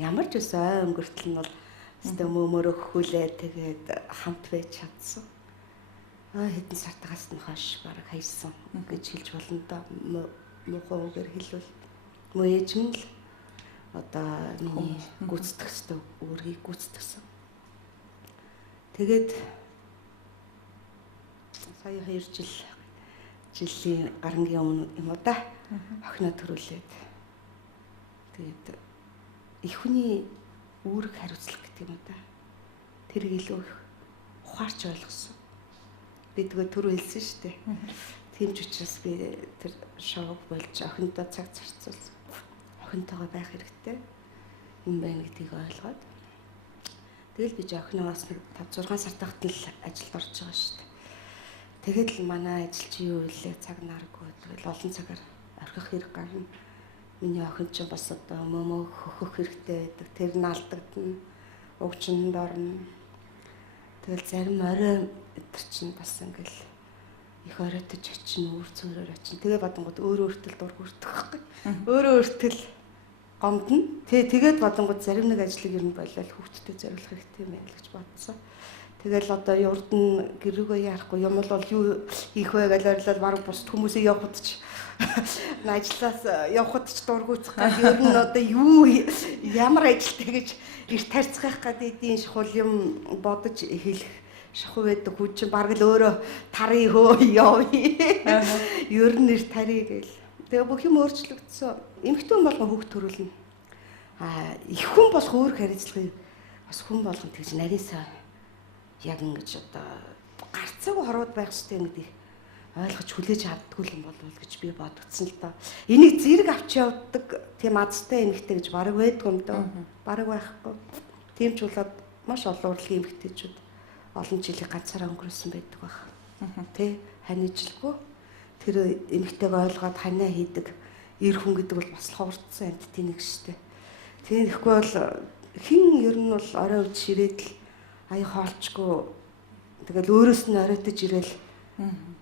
Ямар ч ус ой өнгөртөл нь бол өстө мөмөрөх хүлээ тэгээд хамт байж чадсан. Хэдэн сартагаас нь хойш бараг хайсан гэж хэлж болно доо. Мохоо үгээр хэлвэл мөө ээжм л одоо миний гүйцэтгэх ёстой өөрийг гүйцэтгсэн. Тэгээд сая 2 жилийн гарангийн өмнө юм уу да. Охиноо төрүүлээд. Тэгээд их хүний үүрэг хариуцлага гэдэг юм да. Тэр илүү их ухаарч ойлгосон. Би тэгээ түрүү хэлсэн шүү дээ. Тийм ч учраас би тэр шоуг болж охиндоо цаг зарцуулсан. охинтойгоо байх хэрэгтэй юм байна гэдгийг ойлгоод тэгэл би охиноос нэг 5-6 сар тахт л ажилд орж байгаа шүү дээ. Тэгээд л манай ажил чи юу вэ? Цаг наргүй. Тэгэл олон цагаар орхих хэрэг гарна. Миний охин ч бас одоо мөмөө хөхөх хэрэгтэй байдаг. Тэр нь алдагдана. Угчинд орно. Тэгэл зарим орой өдөр чинь бас ингээл их оройтож очино, үр цөөрөөр очино. Тэгээ бодонгууд өөрөө өөртөө дург үрдэх байхгүй. Өөрөө өөртөө гомдно. Тэгээд бодонгууд зарим нэг ажлыг ер нь болол хүүхдэд зориулах хэрэгтэй юм байна л гэж бодсон. Тэгэл одоо урд нь гэрүүгөө яахгүй юм бол юу хийх вэ гэж ойрлол баг бус хүмүүсээ явахд ч ажлаас явахд ч дургуйцах гад ер нь одоо юу ямар ажилтай гэж эрт тарьцах гэдэг шахул юм бодож хэлэх шахуу байдаг хүн чинь баг л өөрөө тарыг хөө явъя. Ер нь эрт тарыг гэл. Тэгээ бүх юм өөрчлөгдсөн. Эмэгтэй хүн болгон хүүхд төрүүлнэ. Их хүн болох өөр хариуцлагыг бас хүн болгон тэгж нарийнсаа яг ингэж одоо гарцаагүй хорвоод байх хэрэгтэй гэдгийг ойлгож хүлээж авдаггүй юм болов гэж би бодгдсон л доо. Энийг зэрэг авч явдаг тийм азтай эмэгтэй гэж бараг байдгүй юм доо. Бараг байхгүй. Тийм ч болоод маш олон урлагийн эмэгтэйчүүд олон жилийн ганцаараа өнгөрөөсөн байдаг баг. Тэ ханижилгүй тэр эмэгтэйг ойлгоод ханаа хийдэг эр хүн гэдэг бол бас ховордсон амьтдын нэг штэ. Тэгэхгүй бол хин ер нь бол орой үд ширээд л аяа хоолчгүй тэгэл өөрөөс нь оройтож ирээл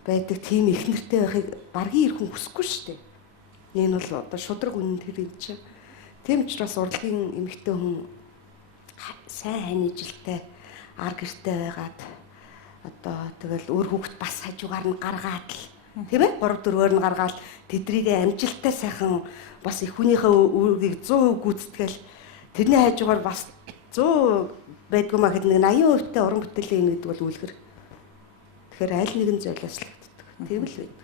байдаг тийм их нэртэй байхыг баргийн эр хүн хүсэхгүй штэ. Энэ бол одоо шудраг үнэн тэр юм чинь. Тийм учраас урлагийн эмэгтэй хүн сайн ханижилтай ар гэртэй байгаад одоо тэгэл өөр хүүхэд бас хажуугаар нь гаргаад л тийм ээ 3-4-өөр нь гаргаад тэдрийг амжилттай сайхан бас их хүнийхээ үүргийг 100% гүйцэтгэл тэрний хажуугаар бас 100 байдгүй маа гэхэд нэг 80% та уран бүтээлийн юм гэдэг бол үлгэр. Тэгэхээр аль нэгэн золиослогддог. Тийм л байдаг.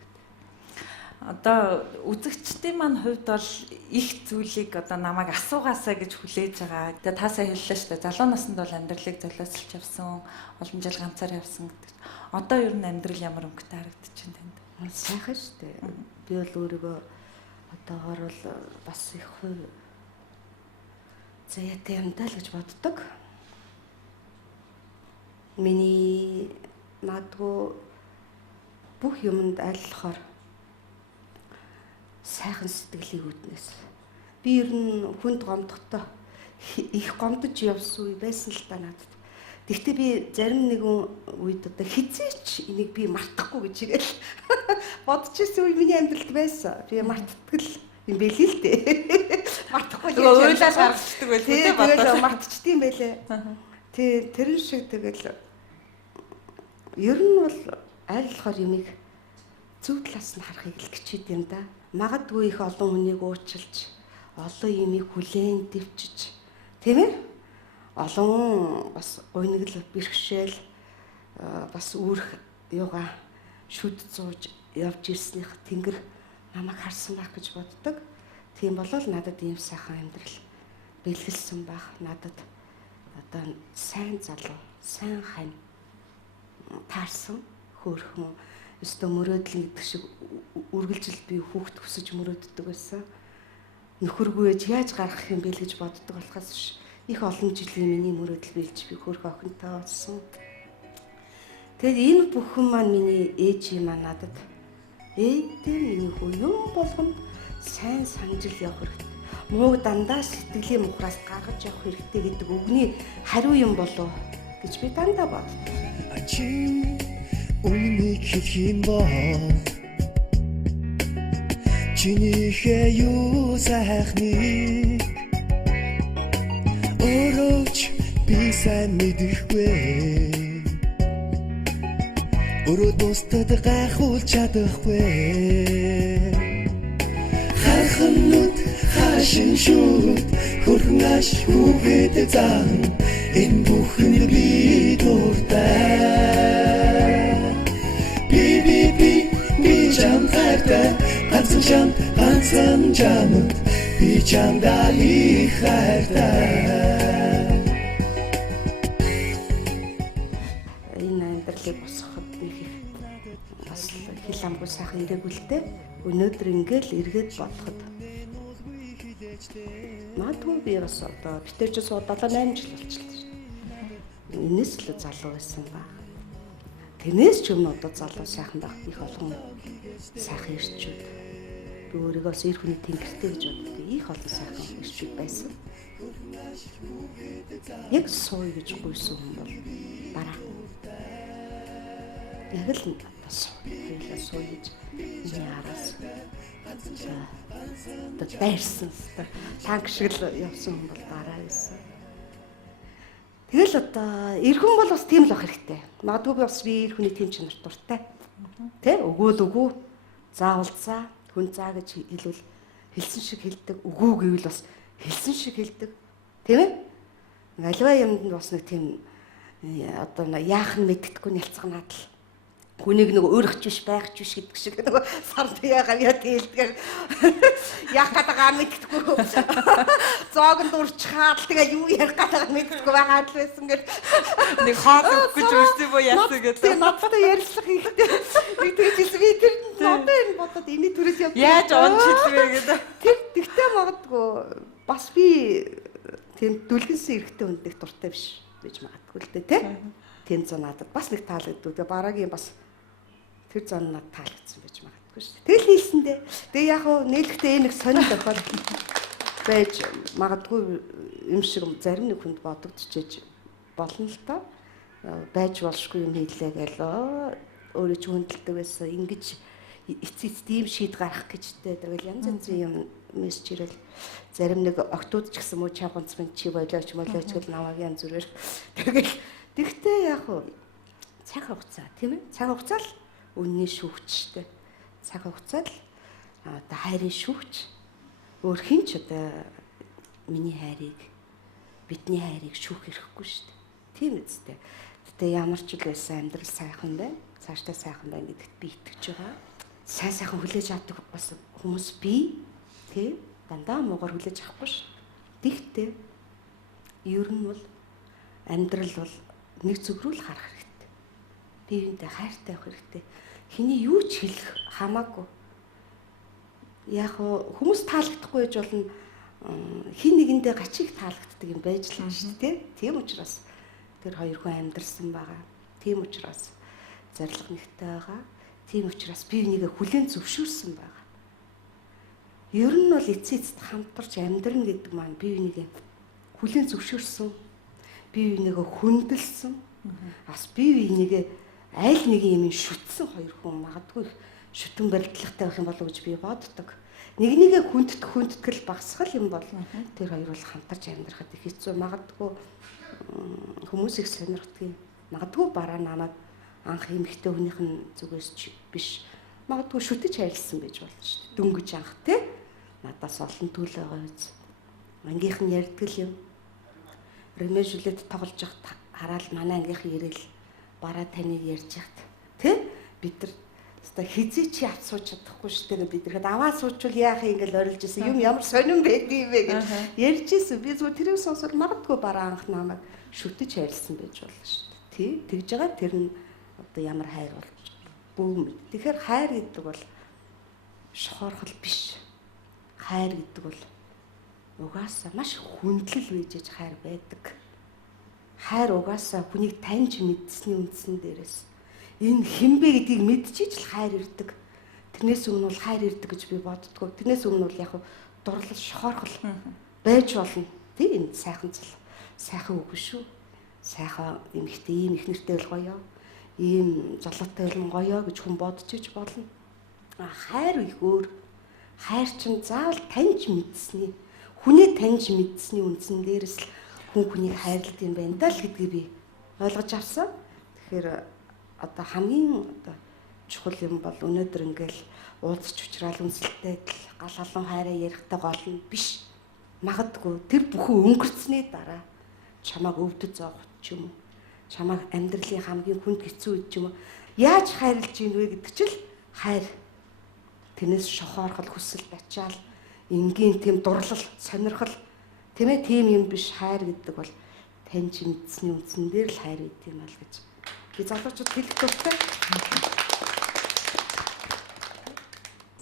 Одоо үзэгчдийн маань хувьд бол их зүйлийг одоо намайг асуугаасаа гэж хүлээж байгаа. Тэгээ та сая хэллээ шүү дээ. Залуу наснд бол амьдралыг золиослж явсан, олон жил ганцаар явсан гэдэг. Одоо ер нь амьдрал ямар өнгөтэй харагдчих юм танд? Сайхан шүү дээ. Би бол өөрийгөө одоогоор бол бас их заяатай юм даа л гэж боддог. Миний магадгүй бүх юмд айлхаар сайхан сэтгэлийн үүднээс би ер нь хүнд гомдохдоо их гомдож явсан үе байсан л та надад. Гэхдээ би зарим нэгэн үед одоо хизээч энийг би мартахгүй гэж игээл бодож ирсэн үе миний амьдралд байсан. Би мартдаг юм байл л дээ. Мартахгүй л уйлал гаргацдаг байл үү бодож мартчихдээ юм байлээ. Тэр шиг тэгэл ер нь бол айлхаар юмыг зөв талаас нь харахыг л хичээд юм да. Магадгүй их олон хүнийг уучлж, олон юмыг хүлээн дэвчиж, тийм ээ? Олон бас гойногл бэрхшээл бас үүрх юугаа шүд зууж явж ирснийх тэнгэр намайг харсан байх гэж боддог. Тийм болол надад ийм сайхан амьдрал бэлгэлсэн байх. Надад одоо сайн залуу, сайн хань таарсан хөөрхөн өстө мөрөөдөл гэдэг шиг үргэлжил би хүүхд хүсэж мөрөөддөг байсан. Нөхөргүй ээж яаж гаргах юм бэ гэж боддог болохоос их олон жилийн миний мөрөөдөл биелж би хөөрхөн охинтой болсон. Тэгэд энэ бүхэн маань миний ээж юм надад ээдээ миний хүү юм болгонд сайн санжил явах хэрэгтэй. Мууг дандаа сэтгэлийн мухраас гаргаж явах хэрэгтэй гэдэг үгний хариу юм болов гэж би дандаа боддог. Үнийг хэлэх юм бол чинийхээ юу сайхны өрөөч би сайн мэдэхгүй өрөө бусдад гайхуулж чадахгүй харахнууд хашин шууд хөрхөн аш хүүхэд зан энэ бүхэн би дуртай би чам хайртай ганцхан чамд би чамдаа их хайртай энэ амьдралыг босгоход нэг их бас хил амгүй сайхан ирээгүй л дээ. Өнөөдөр ингээл эргээд бодоход Магадгүй би бас одоо битэрч сууд 7-8 жил болчихлоо. Энэс л залуу байсан ба. Тэрнээс ч өмнө одоо залуу сайхан байх их олон сайхан ирчүүд. Би өөрийгөө бас эр хүний тэнгэртэй гэж боддог. Их олон сайхан ирчүүд байсан. Яг сууя гэж гуйсан хүн бол бараа. Яг л одоо сууя гэж миний араас одоо дайрсан танк шиг л явсан хүн бол бараа гэсэн. Тэгэл одоо эр хүн бол бас тийм л байх хэрэгтэй. Магадгүй бас би эр хүний тийм чанар дуртай. Тэ өгөөл өгөө заавал заа хүн заа гэж хэлвэл хэлсэн шиг хэлдэг. Өгөө гэвэл бас хэлсэн шиг хэлдэг. Тийм ээ? Аливаа юмд бас нэг тийм одоо яах нь мэддэхгүй нялцганаад л хүнийг нэг өөрөгч биш байх ч биш гэдэг шиг нэг сард яагаа тэлдгээр яах гэдэг мэддэхгүй зоогонд урчхаад тэгээ юу ярих гэдэг мэддэхгүй байгаад л байсан гэл нэг хаад өгч өөрсдөө боо яасан гэдэг. Тэгээ надтай ярилцлах ихтэй нэг тэгжсэн би тэр надад энэ бодоод энэ төрөөс явж яаж онцлвэ гэдэг. Тэр тэгтээ магадгүй бас би тийм дүлгэнсэн эрэгтэй хүндэх дуртай биш гэж магадгүй л дээ тий. Тийм зан надад бас нэг таалагддаг. Тэгээ бараагийн бас тэр зан надад таалагдсан байж магадгүй шүү дээ. Тэгэл хийлсэндээ. Тэгээ яг хөө нээлттэй нэг сонир тохиол байж магадгүй юм шиг зарим нэг хүнд бодогдчихэж болно л доо. Байж болшгүй юм хийлээ гэлөө өөрөө ч хүндэлдэг байсан. Ингэж эцэц тийм шийд гарах гэжтэй. Тэгэл янз янзын юм мессеж ирэл зарим нэг октод ч гэсэн муу чавганц мэн чи болооч молооч гэл намайг янз бүрээр тэгэл тэгтээ яг хөө цаг хугацаа тийм ээ цаг хугацаа л үнний шүүгчтэй цаг хугацаа л одоо хайрын шүүгч өөр хин ч одоо миний хайрыг бидний хайрыг шүүх хэрэггүй шүү дээ тийм үстэй тэгтээ ямар ч л байсан амьдрал сайхан байна цаашдаа сайхан байна гэдэгт би итгэж байгаа сайн сайхан хүлээж авдаг бас хүмүүс бий тий дандаа муугар хүлээж авахгүй ш. Тэгтээ ер нь бол амьдрал бол нэг зүг рүү л харах хэрэгтэй. Бие биентэй хайртай байх хэрэгтэй. Хиний юу ч хэлэх хамаагүй. Яг хүмүүс таалагдахгүй байж болно хин нэгэндээ гачиг таалагддаг юм байж л шүү дээ. Тийм учраас тэр хоёр хүн амьдарсан байгаа. Тийм учраас зориг нэгтэй байгаа. Тийм учраас бие бинийгээ хүлээн зөвшөөрсөн байгаа. Ер нь бол эцэст хамтарч амьдрна гэдэг маань бие бинийгээ хүлээн зөвшөөрсөн, бие бинийгээ хүндэлсэн, бас бие бинийгээ аль нэгэн юм шүтсэн хоёр хүн магадгүй шүтэн барилдлагатай байх юм болов уу гэж би боддог. Нэг нэгээ хүндэтгэл багсгал юм бол тэр хоёр бол хамтарч амьдрахад их хэцүү магадгүй хүмүүс их сонирхдаг юм. Магадгүй бараа намайг анх эмэгтэй хүнийх нь зүгээс биш магадгүй шүтэж хайрлсан байж болно шүү дээ. Дөнгөж анх тий надаас олон төлөө байгаа үз. Ангийнх нь ярьдаг юм. Ремежүлэд тоглож явахад хараад манай ангийнхан ирээл бараа таныг ярьж яхад тий бид нар өстой хизээ чи авч сууж чадахгүй шүү дээ бид нэгэд аваа суучвал яах юм ингээл орилж исэн юм ямар сонирн байдгийм бэ гэж ярьж исэн. Би зүгээр тэрийг сонсоод магадгүй бараа анх намайг шүтэж хайрлсан байж болно шүү дээ. Тий тэгж байгаа тэр нь одоо ямар хайр болж бүүм. Тэгэхээр хайр гэдэг бол шохорхол биш. Хайр гэдэг бол угаасаа маш хүндлэл үйжиж хайр байдаг. Хайр угаасаа хүнийг таньж мэдсэний үндсэн дээрээс энэ хинбэ гэдгийг мэдчихэж л хайр ирдэг. Тэрнээс өмнө бол хайр ирдэг гэж би боддгоо. Тэрнээс өмнө бол яг дурлал шохорхол байж болно. Тэг энэ сайхан цал. Сайхан үг шүү. Сайхан эмхтэй ийм их нэртэй бол гоё. Ийм залуутай бол гоё гэж хүн бодож иж болно. Хайр их өөр. Хайр чинь заавал таньж мэдсэний, хүний таньж мэдсэний үндсэн дээрээс л хүн хүнийг хайрлдаг юм байна даа л гэдгийг би ойлгож авсан. Тэгэхээр одоо хамгийн одоо чухал юм бол өнөөдөр ингээл уулзч учраал үнсэлтэй гал халуун хайраа ярихтай гол нь биш. Магадгүй тэр бүхэн өнгөрцсөний дараа чамааг өвдөж зоох ч юм уу, чамааг амьдралын хамгийн хүнд хэцүү үед ч юм уу яаж хайрлж ийн вэ гэдэг чинь хайр. Тэрнээс шохоорхол хүсэл бачаал энгийн тийм дурлал сонирхол тийм ээ тийм юм биш. Хайр гэдэг бол таньж мэдсэний үндсэн дээр л хайр гэдэг юм аа л гэж би залуучууд хэлэх дуртай.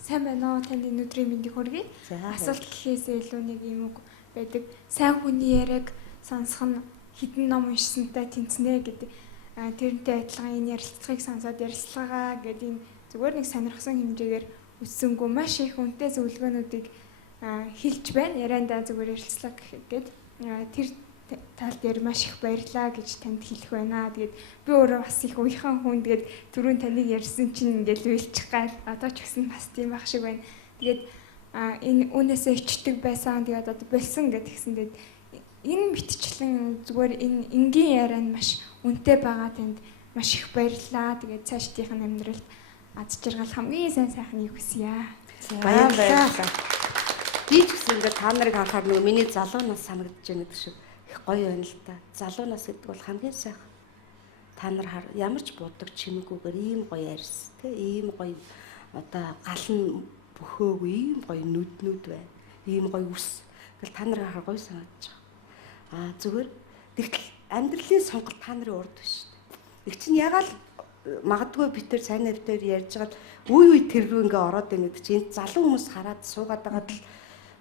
Сайн байна уу? Танд энэ өдрийн мэндийг хүргэе. Асуулт гэхээсээ илүү нэг юм үг байдаг. Сайн хүний яриаг сонсох нь хідэн ном уншсантай тэнцнэ гэдэг. Тэрнтэй адилхан энэ ярилцлагыг сонсоод ярилцлагаа гэдэг энэ зүгээр нэг сонирхсан хэмжээгээр өссөнгөө маш их үнэтэй зөвлөгөөнүүдийг хэлж байна. Яриандаа зүгээр ярилцлага гэхэд тэр тал дээр маш их баярлаа гэж танд хэлэх байна. Тэгээд би өөрөө бас их уяхан хүн. Тэгээд түрүүн таныг ярьсан чинь ингээд уйлчих гал. Одоо ч гэсэн бас тийм байх шиг байна. Тэгээд энэ үнээсээ ичдэг байсан. Тэгээд одоо болсон гэдгсэн. Тэгээд энэ мэтчлэн зүгээр энэ энгийн яриа нь маш үнэтэй байгаа. Танд маш их баярлаа. Тэгээд цаашдынх нь амьдралд аз жаргал хамгийн сайн сайхныг хүсье. Баярлалаа. Би ч гэсэн ингээд та нарыг харахаар нөгөө миний залуу нас санагдаж байна гэдэг шиг их гоё байна л та. Залуу нас гэдэг бол хамгийн сайхан. Та нар ямар ч будаг чимэггүйгээр ийм гоё арьс, тэ ийм гоё одоо гал нь бөхөөгүй ийм гоё нүднүүд байна. Ийм гоё үс. Тэгэл та нарыг харахаар гоё санагдаж байгаа. Зүгээр тэгтэл амьдралын сонголт та нарын урд биш шүү дээ. Их чинь ягаал магадгүй бид тэр сайн навтаар ярьж байгаа үе тэр рүү ингээ ороод байна гэдэг чинь залуу хүмүүс хараад суугаад байгаад л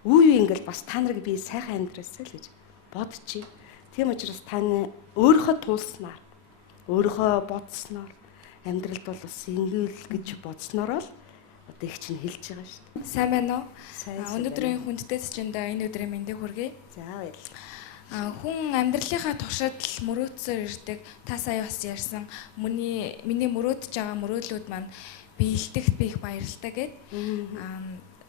үе ингээл бас та нарыг би сайхан амьдраасаа л гэж бодчих. Тийм учраас таны өөрийнхөө туулснаар өөрийнхөө бодсноор амьдралд бол бас ингээл гэж бодсноор л одоо их чинь хэлж байгаа шүү дээ. Сайн байна уу? Өнөөдрийн хүндтэй сэжиндээ энэ өдрийн мэндийг хүргэе. За баярлалаа. Хүн амьдралынхаа туршид л мөрөөдсөөр ирдэг. Та сая бас ярьсан миний мөрөөдөж байгаа мөрөөдлүүд маань биелдэгт би их баярлалаа гэд.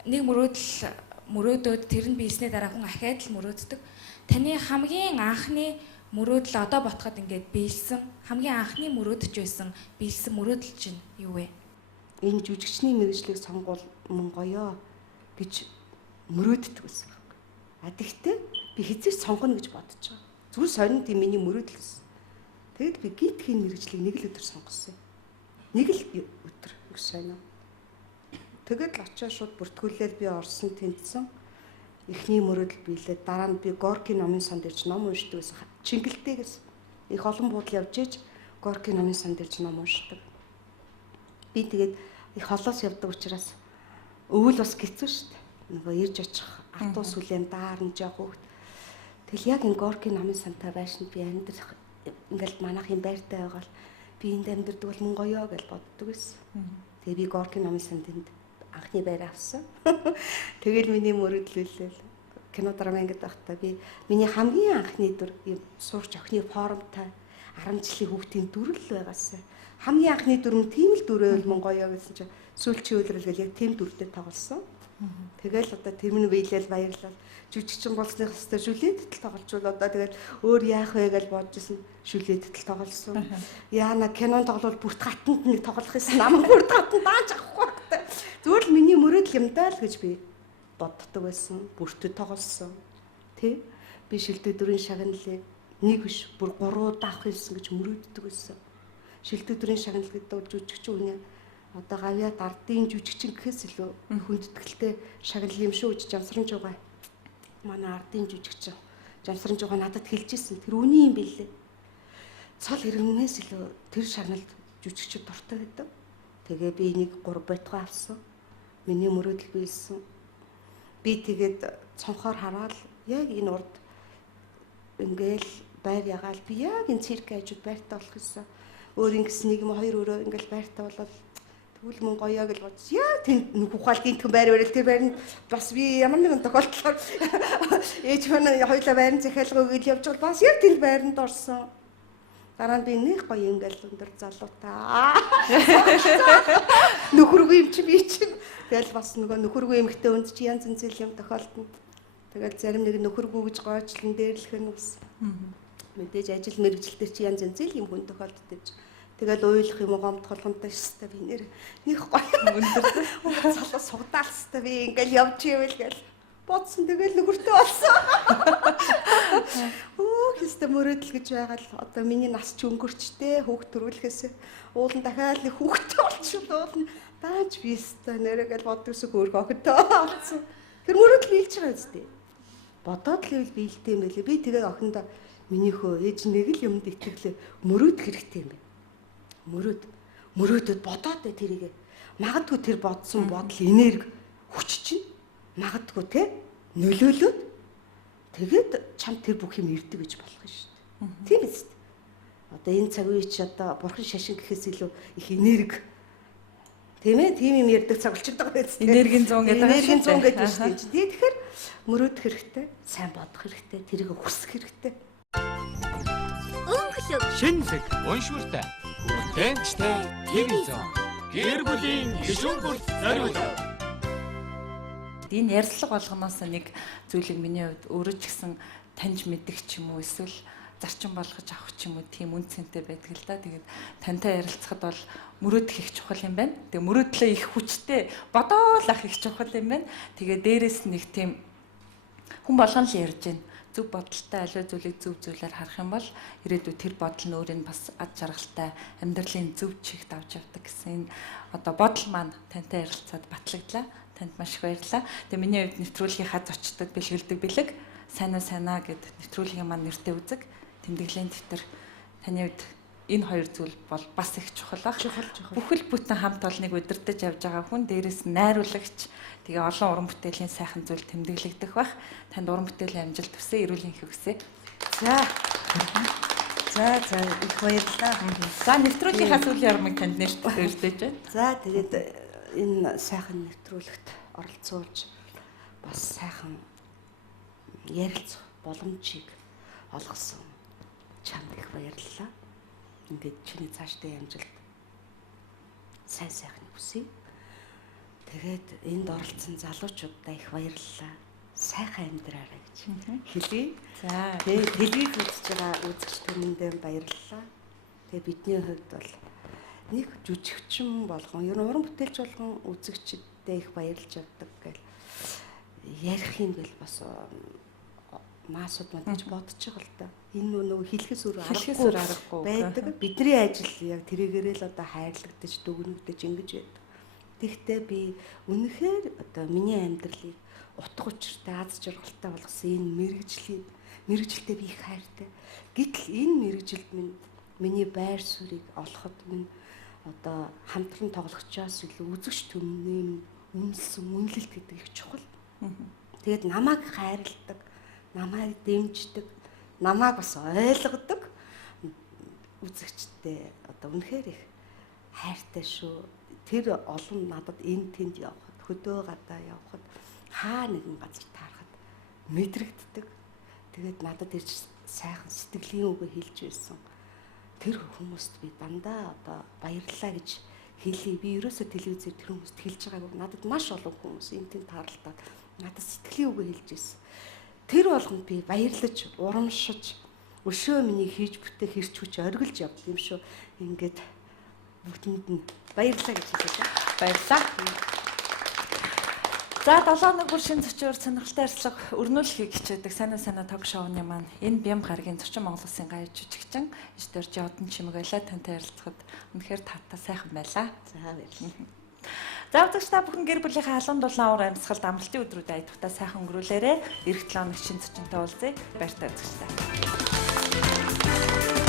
Нэг мөрөөдөөд тэр нь биелснээр дараа хүн ахаад л мөрөөддөг. Таны хамгийн анхны мөрөөдөл одоо ботход ингээд биелсэн хамгийн анхны мөрөөдөж байсан биелсэн мөрөөдөл чинь юу вэ? Энэ жүжигчний мэргэжлийг сонгуул мөн гоёо гэж мөрөөддөг байсан. Тэгтээ би хизээч сонгоно гэж бодож байгаа. Зүгээр сонин тийм миний мөрөөдөл гэсэн. Тэгэд би гинтхийн мэргэжлийг нэг л өдөр сонгосон. Нэг л өдөр их сонио. Тэгэд л очиод шууд бүртгүүлээд би орсон тэнцсэн. Эхний мөрөөдөл биелээд дараа нь би Горкийн номын сан дээр ч ном уншдаг байсан. Чингэлтэйгээс их олон буудал явж ээж Горкийн номын сан дээр ч ном уншдаг. Би тэгээд их холоос явдаг учраас өвөл бас хэцүү шүү дээ. Нөгөө ирж очих алтуу сүлээн даарн жоох хөвгт. Тэгэл яг энэ Горкийн номын сантай байшинд би амьдрах ингээл манайхын байртай байгаа л би энд амьдрдаг бол мөн гоёо гэж боддог байсан. Тэгээ би Горкийн номын санд энд анхны байр авсан. Тэгэл миний мөрөдлөлөл кино драма ангид байхдаа би миний хамгийн анхны дүр сурч охины формтой 10 жилийн хүүхдийн дүр л байгаасаа. Хамгийн анхны дүр нь тийм л дүрээ мөн гоёо гэсэн чинь сүүлчийн үйлрэл яг тийм дүртэй тоглосон. Тэгэл одоо тэрмэн биелэл баярлал жүжигчин болсных хэвээр шүлээдэл тоглолцвол одоо тэгэл өөр яах вэ гэж бодожсэн шүлээдэл тоглосон. Яана кинон тоглол бүрт гатанд нэг тоглох гэсэн намайг бүрт гатанд дааж авахгүй гэдэг. Зүгээр л миний мөрөөдөл юм даа л гэж би боддог байсан. Бүртөд тоглосон. Тэ? Би шилдэг дүрийн шагналыг нэг биш бүр 3 давах юмсан гэж мөрөөддөг байсан. Шилдэг дүрийн шагнал гэдэг жүжигчин үнэ одоо гавьяат ардын жүжигчин гэхээс илүү хүндэтгэлтэй шагнал юм шүү гэж Жамсран жугаа. Манай ардын жүжигчин Жамсран жугаа надад хэлж ирсэн. Тэр үний юм бэлээ. Цол хэрэгнээс илүү тэр шагналд жүжигчд дуртай гэдэг. Тэгээ би нэг 3 байтгаа авсан. Миний мөрөөдөл биелсэн. Би тэгээд цонхоор хараад яг энэ урд ингээл байр ягаал би яг энэ цирк ажид байртаа болох гэсэн. Өөр ингэсэн нэг юм хоёр өрөө ингээл байртаа болоод тэгвэл мөн гоёо гэж бодсон. Яа тэнд нүхухаал гинтхэн байр барил тэр байранд бас би ямар нэгэн тохиолдолд ээж манай хоёулаа байрны захиалгыг ил явж байгаа бас яг тэнд байранд орсон. Дараа нь би нэг гоё ингээл өндөр залуутаа. Нөхөргүй юм чи би чинь. Тэгэл бас нөгөө нөхөргүй эмэгтэй өнд чи янз янз юм тохиолдно. Тэгэл зарим нэг нөхөргүй гэж гойчлон дээрлэх нь ус. Мэдээж ажил мэргэжилтээр чи янз янз юм хүн тохиолддог. Тэгэл уйлах юм гомдголгонтой шээ би нэр нэг гоё өндөр залуу сугдаалстай би ингээл явж ивэл гэл бодсон тэгэл нүгүртэй болсон. Хэвээ мөрөөдөл гэж байгаа л одоо миний нас ч өнгөрчтэй хүүхд төрүүлэхээс уул нь дахиад нэг хүүхдтэй болчихвол уул нь дааж биестэй нэрэгэл боддогсог өөрөө охинтой болсон. Тэр мөрөөдөл биелж байгаа үстэй. Бодоод л биелтэй юм байлээ. Би тэгээ охиндоо минийхөө ээж нэг л юмд итгэлээ мөрөөд хэрэгтэй юм байна. Мөрөөдөд бодоод тэрийг магадгүй тэр бодсон бодол энерги хүч чинь магадгүй те нөлөөлөд тэгээд чамд тэр бүх юм ирдэг гэж болох нь шүү дээ. Тийм биз дээ. Одоо энэ цаг үе чи одоо бурхан шашин гэхээс илүү их энерги тийм ээ тийм юм ярьдаг цаг болчихдог байц. Энергийн 100 гэдэг энергийн 100 гэдэг шүү дээ. Тэгэхээр мөрөөдөх хэрэгтэй, сайн бодох хэрэгтэй, тэрийг хүсэх хэрэгтэй. Шинэлэг, уншмартай, хүртээнчтэй, телевизэн, гэр бүлийн гишүүн бүрт зориулав. Энэ ярилцлага болгоноос нэг зүйлийг миний хувьд өөрөө ч гэсэн таньж мэддэг ч юм уу эсвэл зарчим болгож авах ч юм уу тийм үн цэнтэй байдаг л да. Тэгээд тантай ярилцахад бол мөрөөдөх их чухал юм байна. Тэгээ мөрөөдлөө их хүчтэй бодоол ах их чухал юм байна. Тэгээ дээрэс нэг тийм хүн болгон л ярьж байна. Зөв бодолтой аливаа зүйлийг зөв зүйлээр харах юм бол ирээдүйд тэр бодол нь өөрийн бас ад жаргалтай амьдралын зөв чигт авч явдаг гэсэн энэ одоо бодол маань тантай ярилцаад батлагдлаа. Танд маш их баярлалаа. Тэгээ миний хувьд нэвтрүүлгийн хаз очдог бэлгэлдэг бэлэг сайнаа гэд нэвтрүүлгийн маань нэртэй үзэг тэмдэглэлийн дэвтэр таны хувьд энэ хоёр зүйл бол бас их чухал баг. Бүхэл бүтэн хамт олныг удирдах явж байгаа хүн дээрээс найруулагч тэгээ олон уран бүтээлийн сайхан зүйл тэмдэглэгдэх байх. Танд уран бүтээлийн амжилт хүсье, эрүүл энх хүсье. За их баярлалаа. За нэвтрүүлгийн хас үйл ярмыг танд нэртэй өртөж байна. За тэгээд энэ сайхан нэвтрүүлэгт оролцуулж бас сайхан ярилцах боломжийг олгосон чамд их баярлалаа. Ингээд чиний цаашдаа амжилт сайн сайхныг хүсье. Тэгээд энд оролцсон залуучуудаа их баярлалаа. Сайхан амьдраарай гэж хэлье. За тэгээд телевиз үзэж байгаа үзэгчдэндээ баярлалаа. Тэгээд бидний хувьд бол нэг жүжигчин болгон, ер нь уран бүтээлч болгон үзэгчдэд их баярлж явдаг гэл ярих юм бэл бас маасууд мандаж бодож байгаа л да. Энэ нөгөө хэлхээс өөр аргагүй байдаг. Бидний ажил яг тэрийгээрээ л одоо хайрлагдаж, дүгнэгдэж ингэж байдаг. Тэгэхдээ би үнэхээр одоо миний амьдралыг утга учиртай, аз жаргалтай болгосон энэ мэрэгжилтэй би их хайртай. Гэтэл энэ мэрэгжилд миний байр суурийг олоход минь одоо хамтран тоглогчоос илүү үзэгч түмний үнэлсэн үнэлэлт гэдэг их чухал. Тэгээд намайг хайрладаг, намайг дэмждэг, намайг бас ойлгодог үзэгчтэй одоо үнэхээр их хайртай шүү. Тэр олон надад энэ тэнд явхад, хөдөө гадаа явхад хаа нэгэн газар таарахад мэдрэгддэг. Тэгээд надад ирж сайхан сэтгэлийн үгээ хэлж байсан. Тэр хүмүүст би дандаа одоо баярлалаа гэж хэлье. Би ерөөсөө телевизээр тэр хүмүүст хэлж байгаагүй. Надад маш олон хүмүүс энэ тэнд таарлаад надад сэтгэлийн үгээ хэлж байсан. Тэр болгонд би баярлаж, урамшиж, өшөө миний хийж бүтээх хэрч хүч оргилж явд юм шүү. Ингээд бүгдэнд нь баярлалаа гэж хэлээ. Баярлалаа. За 7 өнөг бүр шин зочноор сонирхолтой ярилцлага өрнүүлэхийг хичээдэг санаа ток шоуны маань энэ Бям гарагийн зочин Монгол Улсын гай жүжигчин Эждэр Жодон чимэг байлаа. Тантай ярилцахад үнэхээр тавтай сайхан байлаа. За баярлалаа. За үзэгч та бүхэн гэр бүлийнхээ халуун дулаан уур амьсгалд амралтын өдрүүд айдахтаа сайхан өнгөрүүлээрэ. Эх 7 өнөг шин зочинтой уулзъя. Баяртай үзэгчтэй.